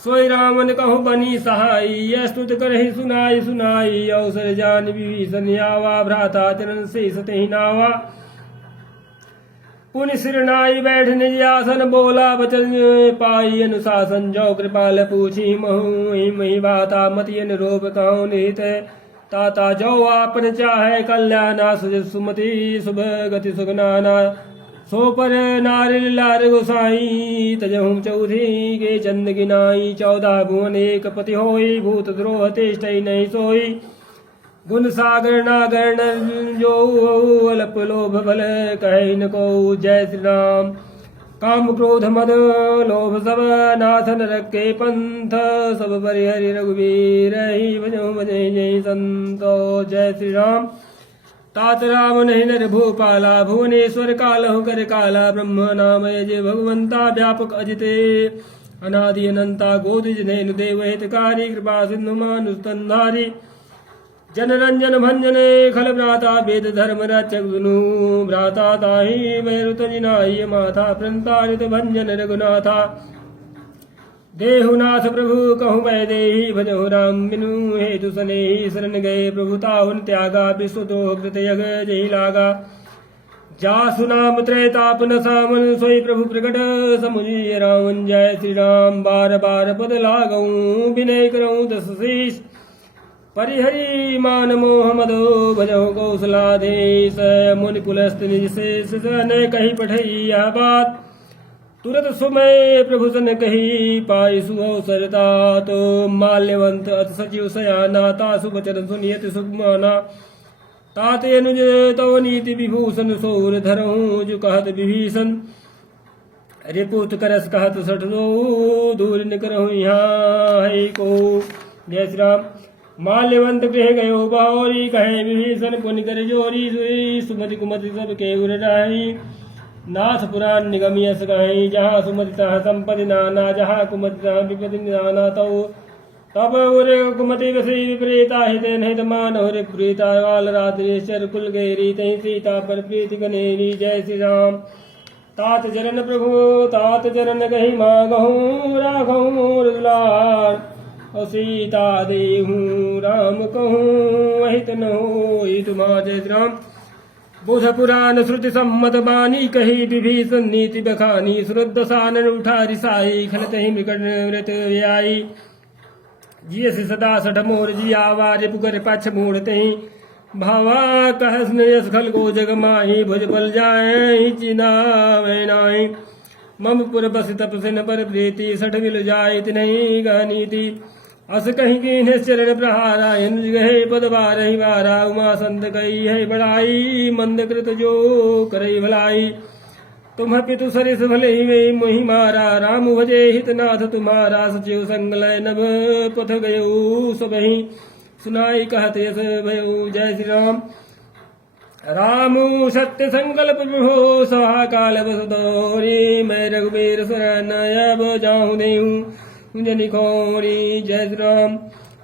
सोई रामन कहु बनी सहाई यह स्तुत करहि सुनाई सुनाई अवसर जान विभीषण आवा भ्राता चरण से सतहि नावा पुनि सिरनाई बैठ निज आसन बोला बचन पाई अनुशासन जो कृपाल पूछी महु मही बाता मति अनुरूप कहूँ निहित ताता जो आपन चाहे कल्याणा सुज सुमति शुभ गति सुगनाना सो पर नारिल लार गोसाई तजहूं चौधरी के चंद गिनाई 14 भुवन एक पति होई भूत द्रोह तेष्ट नहीं सोई गुण सागर नागर जो अल्प लोभ बल कहे न को। जय श्री राम। काम क्रोध मद लोभ सब नाथन रखे पंथ सब परिहरि रघुवीर ही भजो भजे जय संतो। जय श्री राम। तात राम नहीं नर भूपाला भुवनेश्वर कालहु कर काला ब्रह्म नाम जय भगवंता व्यापक अजिते अनादि अनंता गोदिज नैन देव हितकारी कृपा सिंधु मानुस्तंधारी जनरंजन भंजने खल भ्राता वेद धर्म रक्षक सुनु भ्राता ताहि वैरुत जिनाय माथा प्रंतारित भंजन रघुनाथा देहुनाथ प्रभु कहु वै देहि भजहु राम बिनु हेतु सनेहि शरण गए प्रभु ताहुन त्यागा विश्व दो कृत यग जहि लागा जासु नाम त्रैतापन सामन सोई प्रभु प्रकट समुझिय रावण। जय श्री राम। बार बार पद लागऊं विनय करऊं दस शीष परिहरि मान मोह मदो भजहु कौशलाधीश मुनि पुलस्त निज शेष ने कही पठई यह बात तुरत सुमय प्रभु सन कही पाई सुअवसरता तो माल्यवंत अत सचिव सयाना तासु वचन सुनियत सुगमाना तात अनुज तव नीति विभूषण सौर धरहूं जो कहत विभीषण रिपुत करस कहत सठ दूर न करहूं यहाँ है को। जय श्री राम। माल्यवंत गृह गयो बावरी कहे विभीषण पुनि कर जोरी सुई सुमति कुमति सब के उर राही नाथ पुराण निगमिय सगाई जहाँ सुमति तहाँ संपत्ति नाना जहाँ कुमति तहाँ विपति नाना तौ तब उरे कुमति वसी विपरीता हित हित मान होरे प्रीता वाल रात्रेश्वर कुल गेरी तही सीता पर प्रीति गनेरी। जय श्री राम। तात चरण प्रभु तात चरण कही मागहूँ राखहूँ दुलार और सीता देहूँ राम कहूँ अहित न होई तुम्हारा। जय श्री राम। बुध पुराण श्रुति सम्मत बानी कही विभीषण नीति बखानी श्रुद्दसानन उठा रिसाई खलत ही मृकट व्रत व्याई जियस सदा सठ मोर जी आवाज पुकर पक्ष मूढ़ते ही भावा कहस नयस खल को जग माही भुज बल जाए चिना नाई मम पुर बस तपसिन पर प्रीति सठ मिल जाय नहीं गनीति अस कहीं की चरण प्रहारा हिंद गहे पद बारही बारा उमा संत कही है बड़ाई मंद कृत जो करई भलाई तुम पितु सरिस भले वे मोहि मारा, राम भजे हितनाथ तुम्हारा, सचिव संग लय नभ पथ गयऊ सबहि, सुनाई कहत यस भयऊ। जय श्री राम। राम सत्य संकल्प प्रभो सहा काल बस दौरी, मैं रघुबीर शरण अब जाऊं देहूं जनि खोरी। जय श्री राम।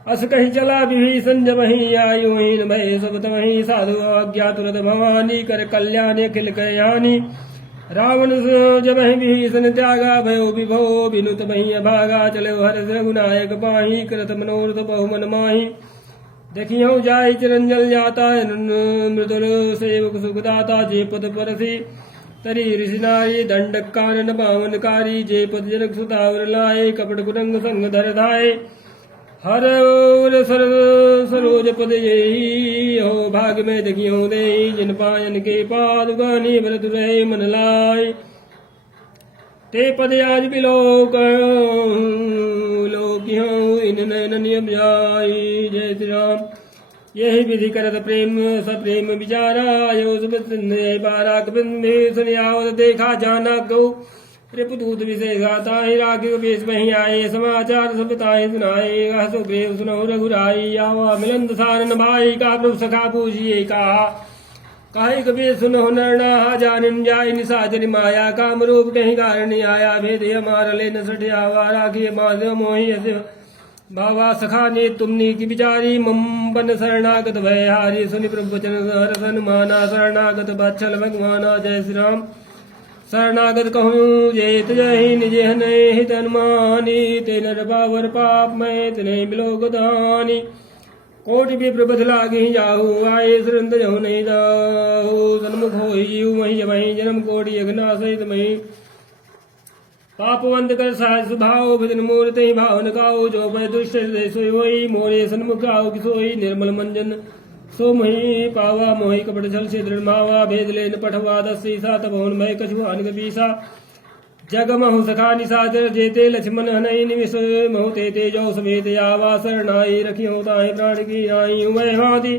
अस कही चला विभीषण जब ही आयु हीन भय सब तमहि, साधु आज्ञा तुरत भवानी, कर कल्याण अखिल कल्याणी। रावण जब ही विभीषण त्यागा, भयो विभो विनुत मही अभागा, चले हर रघुनायक पाही, करत मनोरथ बहुमन माही। देखियो जाय चिरंजल जाता, मृदुल सेवक सुखदाता, जे पद परसी तरी ऋषि नारी, दंडक कानन पावनकारी, जे पद जनक सुतावर लाए, कपट कुरंग संग धर धाये। हर सरोज पद यही हो, भाग में देखियो दे, जिन पायन के पादुकानी भरत रहे मन लाय। ते पद आज बिलोक लोकियो, इन नयन नियम जाई। जय श्री राम। यही विधि करत प्रेम सप्रेम विचारा, यो बारा कबिंदे सुनियावत देखा जाना गौ। रिपुदूत विशेषाता ही राखी बेस वहीं आए, समाचार सब ताए सुनाए, हसो ग्रेव सुनो रघुराई। आवा मिलंद सारन भाई, का प्रभु सखा पूछिए कहा, काहे कबीर सुनो नरना जानिन जाय, निशाचर माया काम रूप कहीं कारण आया, भेद हमार ले न सठियावा, राखिए माधव मोहि ऐसे भावा, सखा ने तुमनी की बिचारी, मम बन शरणागत भयहारी, सुनि प्रभु वचन हरसन माना, शरणागत बच्छल भगवाना। जय श्री राम। शरणागत कहूँ जेत जहि निज हित अनुमानी, ते नर बावर पाप में तिने बिलोक दानी। कोटि विप्र बध लागी जाहू, आये सुरंद जहु नहीं जाहू, सन्मुख होई जीव मही वही, जन्म कोटि यज्ञना सहित मही। पापवंत कर सहज सुभाव, भजन मूर्ति भावन काऊ, जो भय दुष्ट हृदय सोई होई, मोरे सन्मुख आओ किसोई, निर्मल मंजन सो मोहि पावा, मोहि कपट छल से दृढ़ मावा, भेद लेन पठवा दसी सात भवन भय कछु हानि कपीसा। जग महु सखा निशाचर, जेते लक्ष्मण हनई निमिष, महु ते जो समेत आवा, शरणाई रखियो ताहि प्राण की आई। वै हाथी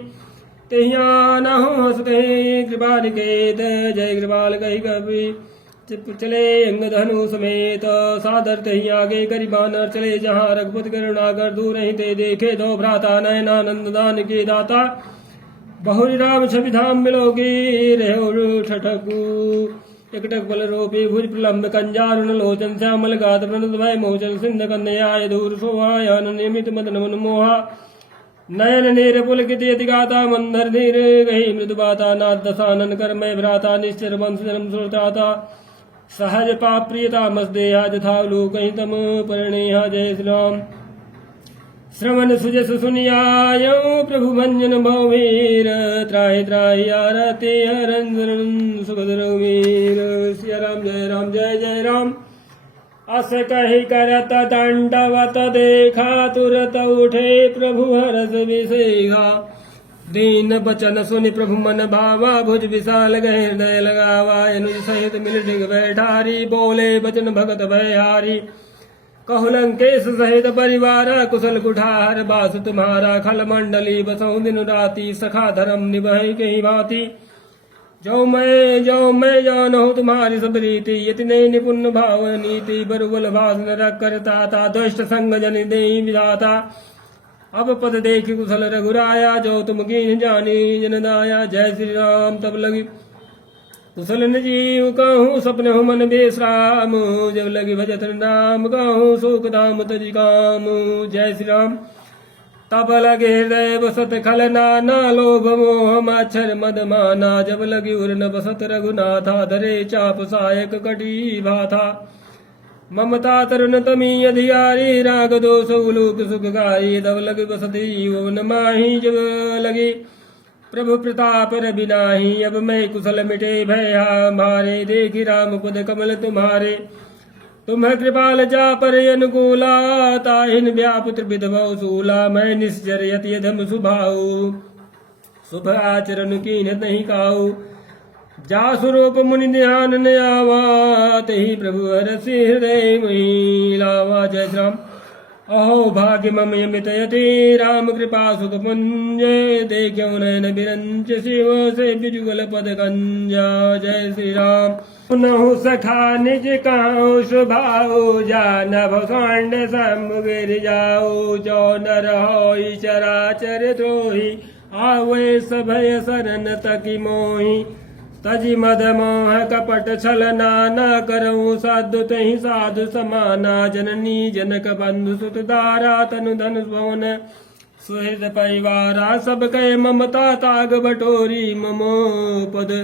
तेहिया न हो हस कहे, कृपा निकेत जय कृपाल कही कवि, चले अंग धनु समेत, सादर तही आगे करी बानर, चले जहाँ रघुपति करुणा कर, दूर ही ते देखे दो भ्राता, नयनानंद दान के दाता। बहुरी राम छवि धाम मिलोगी, रहो ठठकू एकटक बल रोपी, भुज प्रलम्ब कंजारुण लोचन, श्यामल गात प्रणत भय मोचन, सिंध कन्याय दूर शोभायान, नियमित मदन मन मोहा। नयन नीर पुलकित यति गाता, मंदर धीर गही मृदु बाता, नाथ दशानन कर मैं भ्राता, निश्चर वंश जन्म सुरताता। सहज पाप प्रियता मस्देहा, जथा लोक तम परिणेहा। जय श्री राम। श्रवण सुजस सुनियायो, प्रभु भंजन भववीर, त्राहि त्राहि आरती हरंजन सुखद रघुवीर। सिया राम जय राम जय जय राम। अस कही करत दंडवत देखा, तुरत उठे प्रभु हरष विषेगा। दीन बचन सुनि प्रभु मन भावा, भुज विशाल गए हृदय लगावा। अनुज सहित मिल डिग बैठारी, बोले बचन भगत भयहारी। कहु लंकेश सहित परिवार, कुशल कुठार बास तुम्हारा। खल मंडली बसौ दिन राति, सखा धर्म निभहि कही भांति। जो मैं जानहु तुम्हारी सब रीति, यति नहीं निपुण भाव नीति। बरुबल भाषण रख करता था, दुष्ट संग जन देहि विधाता। अब पद देखि कुशल रघुराया, जो तुम कीन जानी जन दाया। जय श्री राम। तब लगी कुशल न जीव कहूँ, सपन हो मन बेश्राम। जब लगी भजत नाम कहूँ, सुख धाम तजि काम। जय श्री राम। तब लगे हृदय बसत खल नाना, लोभ मोह मच्छर मद माना। जब लगी उर न बसत रघुनाथा, धरे चाप सायक कटी भाथा। ममता तरुण तमी अधियारी, राग दोष उलूक सुखकारी। तब लगी बसत जीव न माही, जब लगी प्रभु प्रताप रवि नाही। अब मैं कुशल मिटे भय हमारे, देखी राम पद कमल तुम्हारे। तुम्हें कृपाल जा पर अनुकूला, ताहिन व्यापुत्र विधवौ सूला। मैं निश्चर यति यधम सुभाऊ, शुभ आचरण कीन नहीं काऊ। जा स्वरूप मुनि ध्यान न आवा, तही प्रभु हरसि हृदय मोहि लावा। जय श्री राम। अहो भाग्य मम यमित यति राम कृपा सुख पुंज देखो नयन बिरंच शिव से जुगल पद कंजा। जय श्री राम। सुनहु सखा निज कहु स्वभाव जानव खंड समुगिर जाओ जो नर होई चराचर द्रोही आवे सभय शरण तकी मोही तजि मद मोह कपट छल नाना करऊँ साधु तहि साधु समाना जननी जनक बंधु सुत दारा तनु धनु पवन सुहृद परिवारा सब कह ममता ताग बटोरी ममो पद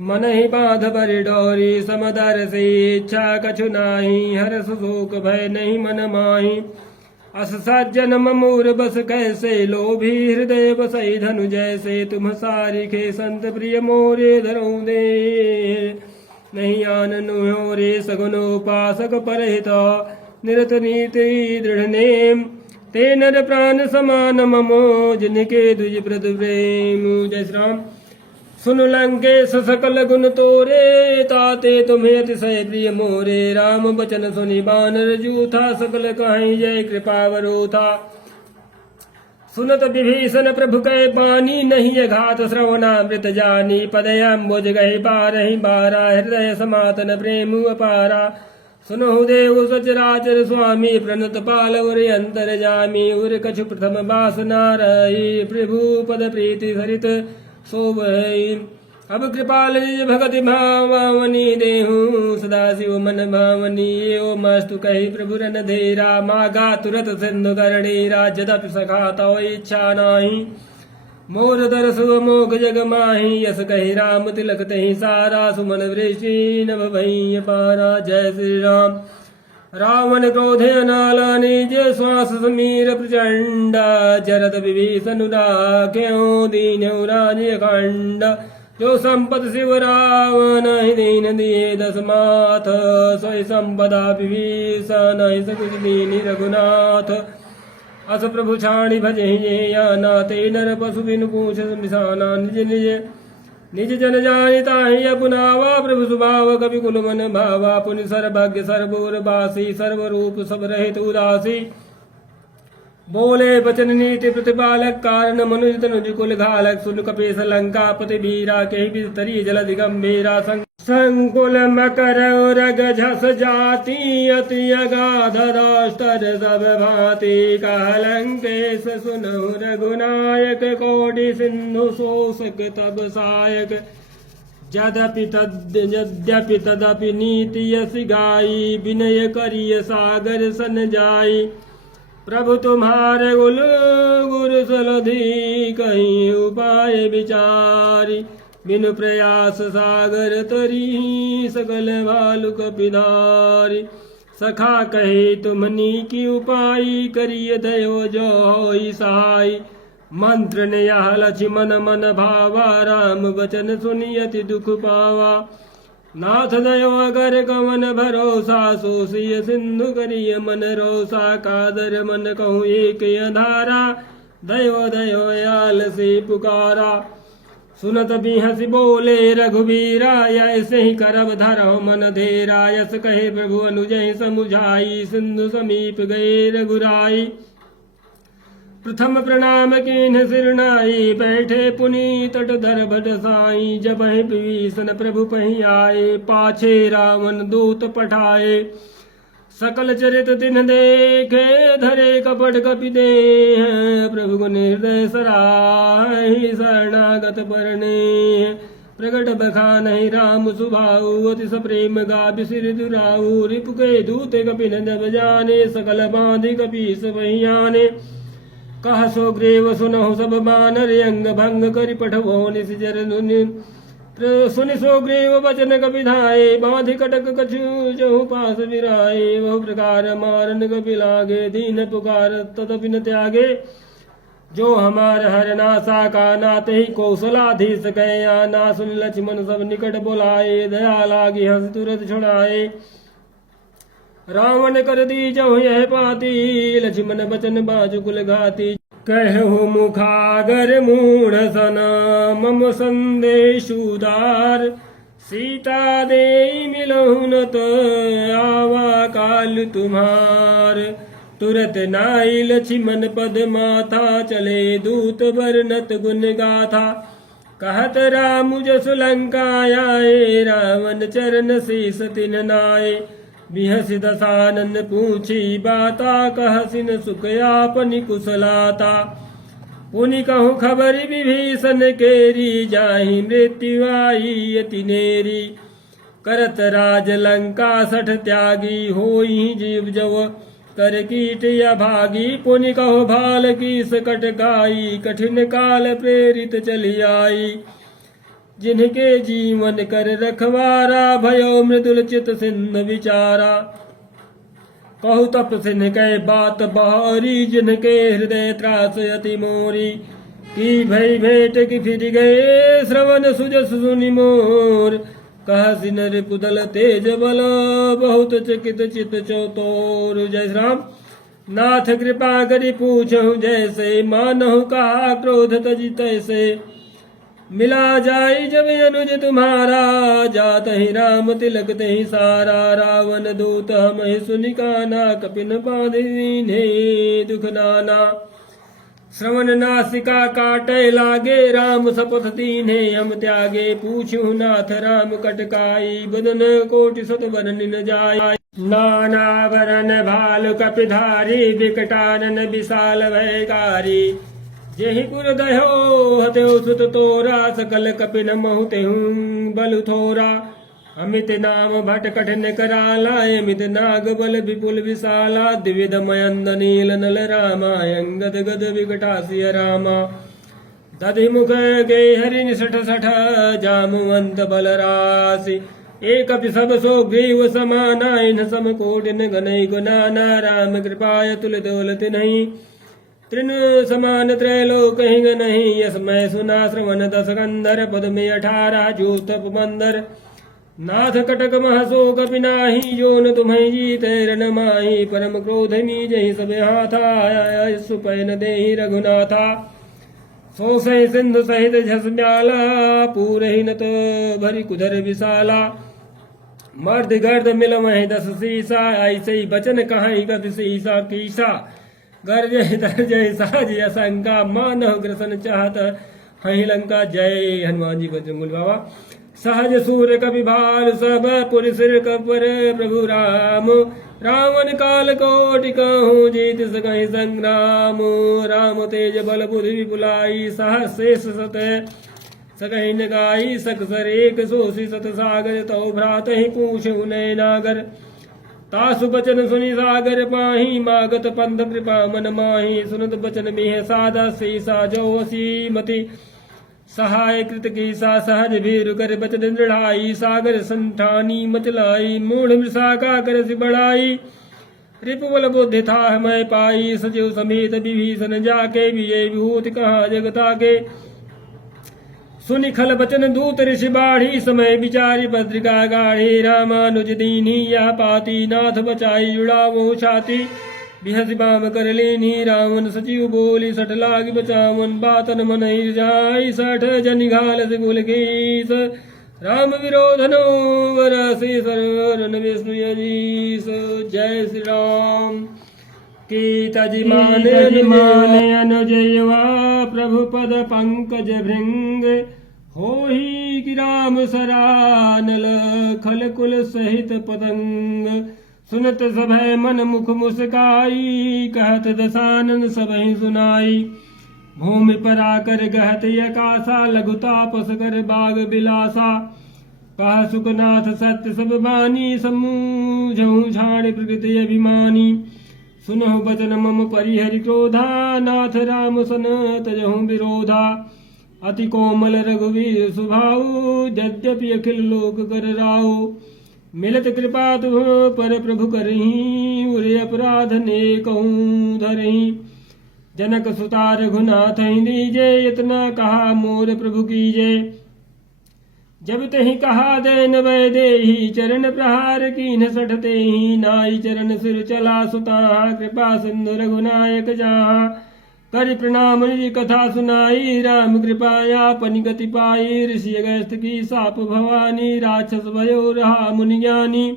मन ही बाध बरि डोरी समदर से इच्छा कछु नाही हरस शोक भय नहीं मन माही अस सज्जन ममूर बस कैसे लोभी हृदय बसई धनु जैसे तुम सारिखे संत प्रिय मोरे धरऊ दे नहीं आननु हो रे सगुनोपासक परहित निरत नीति दृढ़ नेम ते नर प्राण समान ममो जिनके दुज प्रद प्रेम। जय श्री राम। सुन लंकेश सकल गुण तोरे ताते तुम्हें अतिशय प्रिय मोरे राम बचन सुनि बानर जूथा सकल कहीं जय कृपा वरोथा। सुनत विभीषण प्रभु कै बानी नहीं घात श्रवणामृत जानी पदयम्बुज गहि बारहि बारा हृदय समातन प्रेम अपारा। सुनहु देव सचराचर स्वामी प्रणत पाल उर अंतर जामी उर कछु प्रथम बासना रही प्रभु पद प्रीति सरित सोवई। अब कृपाल निज भगति भावनी देहु सदा शिव मन भावनी ओ मस्तु कही प्रभु रन धेरा मागा तुरत सिंधु करणीरा जदपि सखा तव इच्छा नाही मोर दरस मोघ जग माही यस कही राम तिलक तही सारा सुमन वृष्टि नभ भई पारा। जय श्री राम। रावण क्रोधे अनाला निज श्वास समीर प्रचंड जरद विभीषण राख्यो दीन राज्य खंड जो संपत शिव रावण ही दीन दिए दस माथ सोई संपदा विभीषण सकुच दीन रघुनाथ। अस प्रभु छाणी भजे या नाते नर पशु बिन पूछ मिसाना निज निज निज जन जानिता ही अपनावा प्रभु सुभाव कवि कुल मन भावा पुनि सर्वज्ञ सर्वोर बासी सर्वरूप सब रहित उदासी बोले बचन नीति प्रतिपालक कारण मनुज तनुज कुल घालक सुन कपीस लंका पति बीरा के बिस्तरी जल दिगंभीरा संकुल मकर रग झस जाति अति अगाध दास्तर सब भांति कहलंकेश सुनहु रघुनायक कोटि सिंधु शोषक तब सायक यद्यपि तदपि नीति यस गाई विनय करिय सागर सन जाई प्रभु तुम्हारे गुरु सलधि कहीं उपाय विचारी बिनु प्रयास सागर तरी सकल भालु कपिधारी सखा कहे तुमनी की उपाय करिय दयो जो होई सहाय मंत्र ने यह लक्ष्मण मन भावा राम वचन सुनियति दुख पावा नाथ दयो अगर कवन भरोसा सोसिय सिंधु करिय मन रोसा कादर मन कहूँ एक अंधारा दयो दयो याल से पुकारा सुनत बिहस बोले रघुबीरा ऐसे ही करब धरो मन धेरा यस कहे प्रभु अनुजहि समुझाई सिंधु समीप गए रघुराई प्रथम प्रणाम कीन्ह सिरनाई बैठे पुनि तट धर भट साई जब विभीषण प्रभु पही आए पाछे रावण दूत पठाए सकल चरित तिन्ह देखे धरे कपट कपि दे प्रभु गुण हृदय सराहि शरणागत परने प्रगट बखान राम सुभाऊ अति सप्रेम गाभि सिर दुराऊ रिपु के दूत कपि न जब जाने सकल बांधि कपीस वही आने कह सो ग्रीव सुनहु सब बानर अंग भंग करि पठवो निसिजर सुनि सो ग्रीव वचन कपिधाये बाधि कटक कछु जहु पास विराए बहु प्रकार मारन कपि लागे दीन पुकार तदपि न त्यागे जो हमार हर नासा का नाते ही कौशलाधीश कया ना सुन लक्ष्मण सब निकट बुलाए दया लागी हंस तुरत छुड़ाए रावण कर दी जहु यह पाती लक्ष्मण बचन बाजु कुल घाती कहु मुखागर मूढ़ सन मम संदेशुदार सीता दे मिलहु न तो आवा काल तुम्हार तुरत नाई लक्ष्मण पद माथा, चले दूत वर्णत गुण गाथा। कहत राम जसु लंका आए, रावण चरण शीस तिन नाए। बिहस दसानन पूछी बाता, कहसिन सुख आपनि कुशलाता। पुनि कहूँ खबर विभीषण केरी, जाहि मृत्यु आई अति नेरी। करत राज लंका सठ त्यागी, होई जीव जव कर कीट या भागी। पुनि कहो भाल की सकट गाई, कठिन काल प्रेरित चली आई। जिनके जीवन कर रखवारा, भयो मृदुल चित सिंध विचारा। कहु तप सिंह कै बात बहारी, जिनके हृदय त्रास अति मोरी। की भई भेंट की फिर गए, श्रवण सुजस सुनि मोर। कह सिन रिपुदल तेज बल, बहुत चकित चित चौतोर। जय श्री राम। नाथ कृपा करि पूछहु जैसे, मानहु कहा क्रोध तजि तैसे। मिला जाई जब अनुज तुम्हारा, जात ही राम तिलक तहि सारा। रावण दूत हम सुनि काना, कपिन बांधिने दुख नाना। श्रवण नासिका काटे लागे, राम शपथ दीन्हे हम त्यागे। पूछू नाथ राम कटकाई, बदन कोटि सत बरन न जाय। नाना वरन भालु कपिधारी, विकटानन विशाल भयकारी। जेहि पुर दह्यो हत्यो सुत तोरा, सकल कपिन महु तेहु बलु थोरा। अमित नाम भट कठिन कराला, अमित नाग बल विपुल विशाला। द्विविध मयंद नील नल रामा, अंगद गद विकटासिय रामा। दधि मुख गे हरि निसठ सठ, जामुवंत बल राशि। एक सब सो ग्रीव समाना, इन सम कोटिन गनई गुनाना। राम कृपाय तुल दौलत नहीं, तृण समान त्रैलोक हिंग नहीं। यस मैं सुना श्रवण दस कंधर, पद में 18 जो तप मंदर। नाथ कटक महसोक बिनाही, जो न तुम्हें जीते रन माही। परम क्रोध मी जही सब हाथा, सुपैन देहि रघुनाथा। सो सही सिंधु सहित झस ब्याला, पूरहि नत भरि कुधर विशाला। मर्द गर्द मिल महि 10 सीसा, ऐसे ही बचन कहाई गद सीसा कीसा। गर्जय तरजय साज असंका, मानव ग्रसन चाहत हहि लंका। जय हनुमान जी बजरंग बाबा। सहज सूर कपि भाल, सब पुर सिर कपर प्रभु राम। रावण काल कोटि कहूँ, जीत सकहि संग्राम। राम तेज बल बुद्धि विपुलाई, सहस शेष सत सकहि न गाई। सकसर एक सोषि सत सागर, तौ भ्रात ही पूछहु नय नागर। तासु बचन सुनि सागर पाही, मागत पंथ कृपा मन माही। सुनत बचन बिह सादा, सीसा जो सीमति। सहाय कृत कीसा, सहज भीरु कर बचन दृढ़ाई। सागर संठानी मचलाई, मूढ़ मृषा कर सि बढ़ाई। रिपुबल बुद्धि था मैं पाई, सचिव समेत विभीषण जाके। विजय विभूति कहा जगता के, सुनि खल बचन दूत ऋषि बाढ़ी। समय विचारि भद्रिका गाढ़ी, रामानुज दीनी या पाती। नाथ बचाई जुड़ा वो छाती, बिहस बाम कर लीनी। रावण सचिव बोली, सठ लाग बचावन। बातन मन जाई, सठ जनि घाल से गुल गीस। राम विरोधनो वरसी, सरवरन विष्णु यजीस। जय श्री राम। कीता जी माने अनुजयवा, प्रभु पद पंकज भृंग। होही कि राम सरानल, खल कुल सहित पतंग। सुनत सभय मन मुख मुस्काई, कहत दसानन सबहि सुनाई। भूमि पर आकर गहत यकासा, लघु तापस कर बाग बिलासा। कह सुखनाथ सत्य सब बानी, समूझहु झाड़ प्रकृति अभिमानी। सुनहु बचन मम परिहरि क्रोधा, नाथ राम सन तजहु विरोधा। अति कोमल रघुवीर सुभाऊ, यद्यपि अखिल लोक कर राऊ। मिलत कृपा तुम पर प्रभु करही, उरे अपराध नेकहु धरही। जनक सुता रघुनाथ दीजे, इतना कहा मोर प्रभु कीजे। जब तहि कहा देन वै देही, चरण प्रहार कीन्ह सठते ही। नाई चरण सिर चला सुता, कृपा सिंधु रघुनायक जहाँ। करि प्रणाम निज कथा सुनाई, राम कृपाया पनि गति पाई। ऋषि अगस्त्य की साप भवानी, राक्षस भयो रहा मुनि ज्ञानी।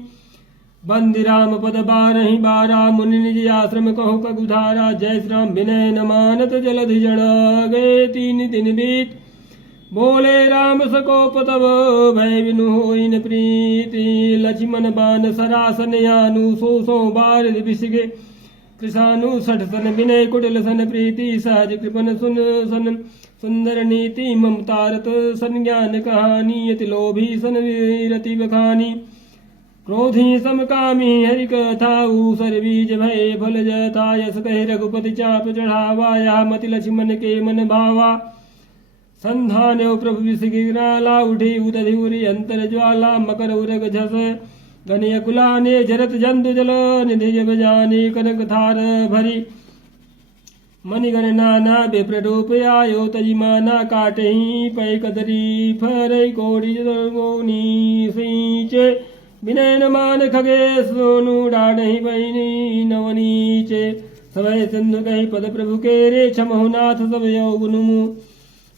बंदी राम पद बारहि बारा मुनि निज आश्रम कहु कगुधारा। जय श्री राम विनय न मानत जलधि जड़ गए 3 दिन बीत। बोले राम सकोप तब भय बिनु होई न प्रीति। लक्ष्मण बान सरासन यानु सो बार विसिगे। कृषानु 60 सन विनय कुटिल सन प्रीति। सहज कृपन सुन सन सुंदर नीति। ममतारत सन ज्ञान कहानी। अति लोभी सन वीरति बखानी। क्रोधी समकामी हरि कथाऊ। सर बीज भय फल जथा। यस कहे रघुपति चाप चढ़ावा। या मति लक्ष्मण के मन भावा। संधान प्रभु विषगिराला। उठी उदधि उरी अंतर ज्वाला। मकर उरग झस गणय कुलाने। जरत जंतु जल निधि जब जाने। कनक थार भरी मणिगण नाना। विप्ररूप आयो तजी माना। काटही पै कदरी फरई कोड़ी गोनी सींचे। विनय न मान खगे सोनु डाढ़ही बहिनी नवनीचे। सवय सिंधु कही पद प्रभु के रे। क्षमहु नाथ सब यौगुनु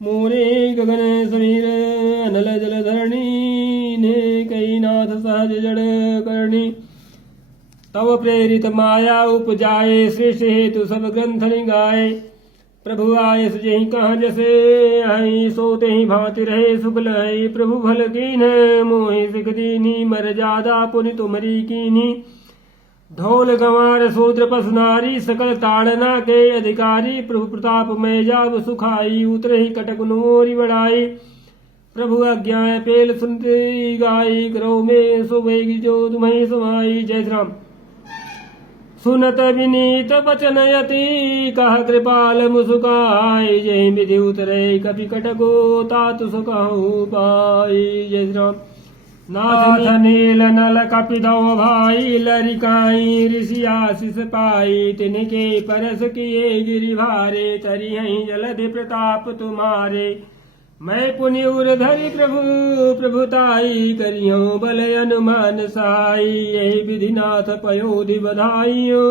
मोरे। गगन समीर अनल जल धरणी। ने कई नाथ सहज जड़ करणी। तव प्रेरित माया उपजाए। श्रेष्ठ हेतु सब ग्रंथ गाए। प्रभु आय सजहि कहाँ जैसे आई। सोते ही भांति रहे सुख लय। प्रभु भल कीन मोहि सिख दीनी। मर जादा पुनि तुमरी कीनी। ढोल गंवार शूद्र पशु नारी। सकल ताड़ना के अधिकारी। प्रभु प्रताप में जाब सुखाई। उतरे ही कटक नोरी बढ़ाई। प्रभु आज्ञा पेल सुनते गाई। करो में सुबेगी जो तुम्हें समाई। जय श्री राम। सुनत विनीत बचन यति। कह कृपाल मुसुकाई। जय विधि उतरे कपि कटको। तात सुखहु पाई। जय श्री राम। नाथ नील नल कपिदो भाई। लरिकाई ऋषि आशीष पाई। तिनके परस किए गिरि भारे। तरिहै जलधि प्रताप तुम्हारे। मैं पुनि उरधरि प्रभु प्रभुताई। करियो बल अनुमान साई। यही विधिनाथ पयोधि बधाइयो।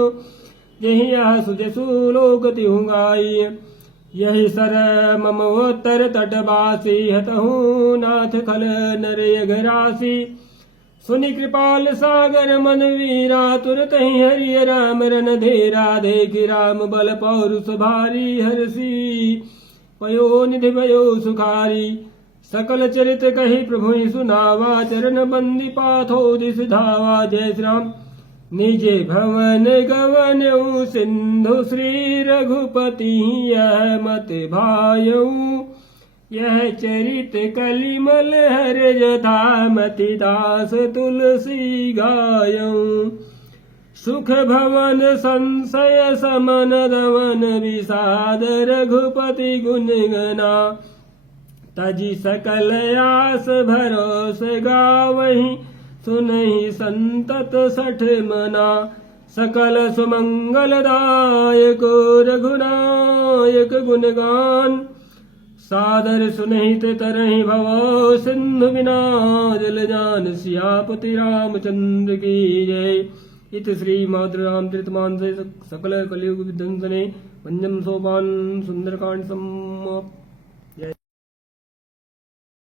यही यह सुजसु लोकति हुंगाई। यही सर मम उत्तर तटवासी। हतहु नाथ खल नर यघरासी। सुनि कृपाल सागर मन वीरा। तुरत ही हरि राम रन धेरा। देखि राम बल पौरुष भारी। हरसी पयो निधि भयो सुखारी। सकल चरित कही प्रभु सुनावा। चरण बंदी पाथो दिस धावा। जय श्री राम। निजे भवन गवन सिंधु श्री रघुपति। यह मत भायऊ। यह चरित कलिमल हर जथा। मति दास तुलसी गायऊ। सुख भवन संशय समन दमन विषाद। रघुपति गुण गना। तजी सकल आस भरोस गावही। सुनहि संतत 60 मना। सकल सुमंगलदायक रघुनायक गुणगान। सादर सुनहित तरहि भव सिंधु बिना। जल जान सियापति रामचंद्र की जय। इत श्री माधुर रामचरित मानस सकल कलियुग विध्वंसने पंचम सोपान सुंदरकांड समाप्त।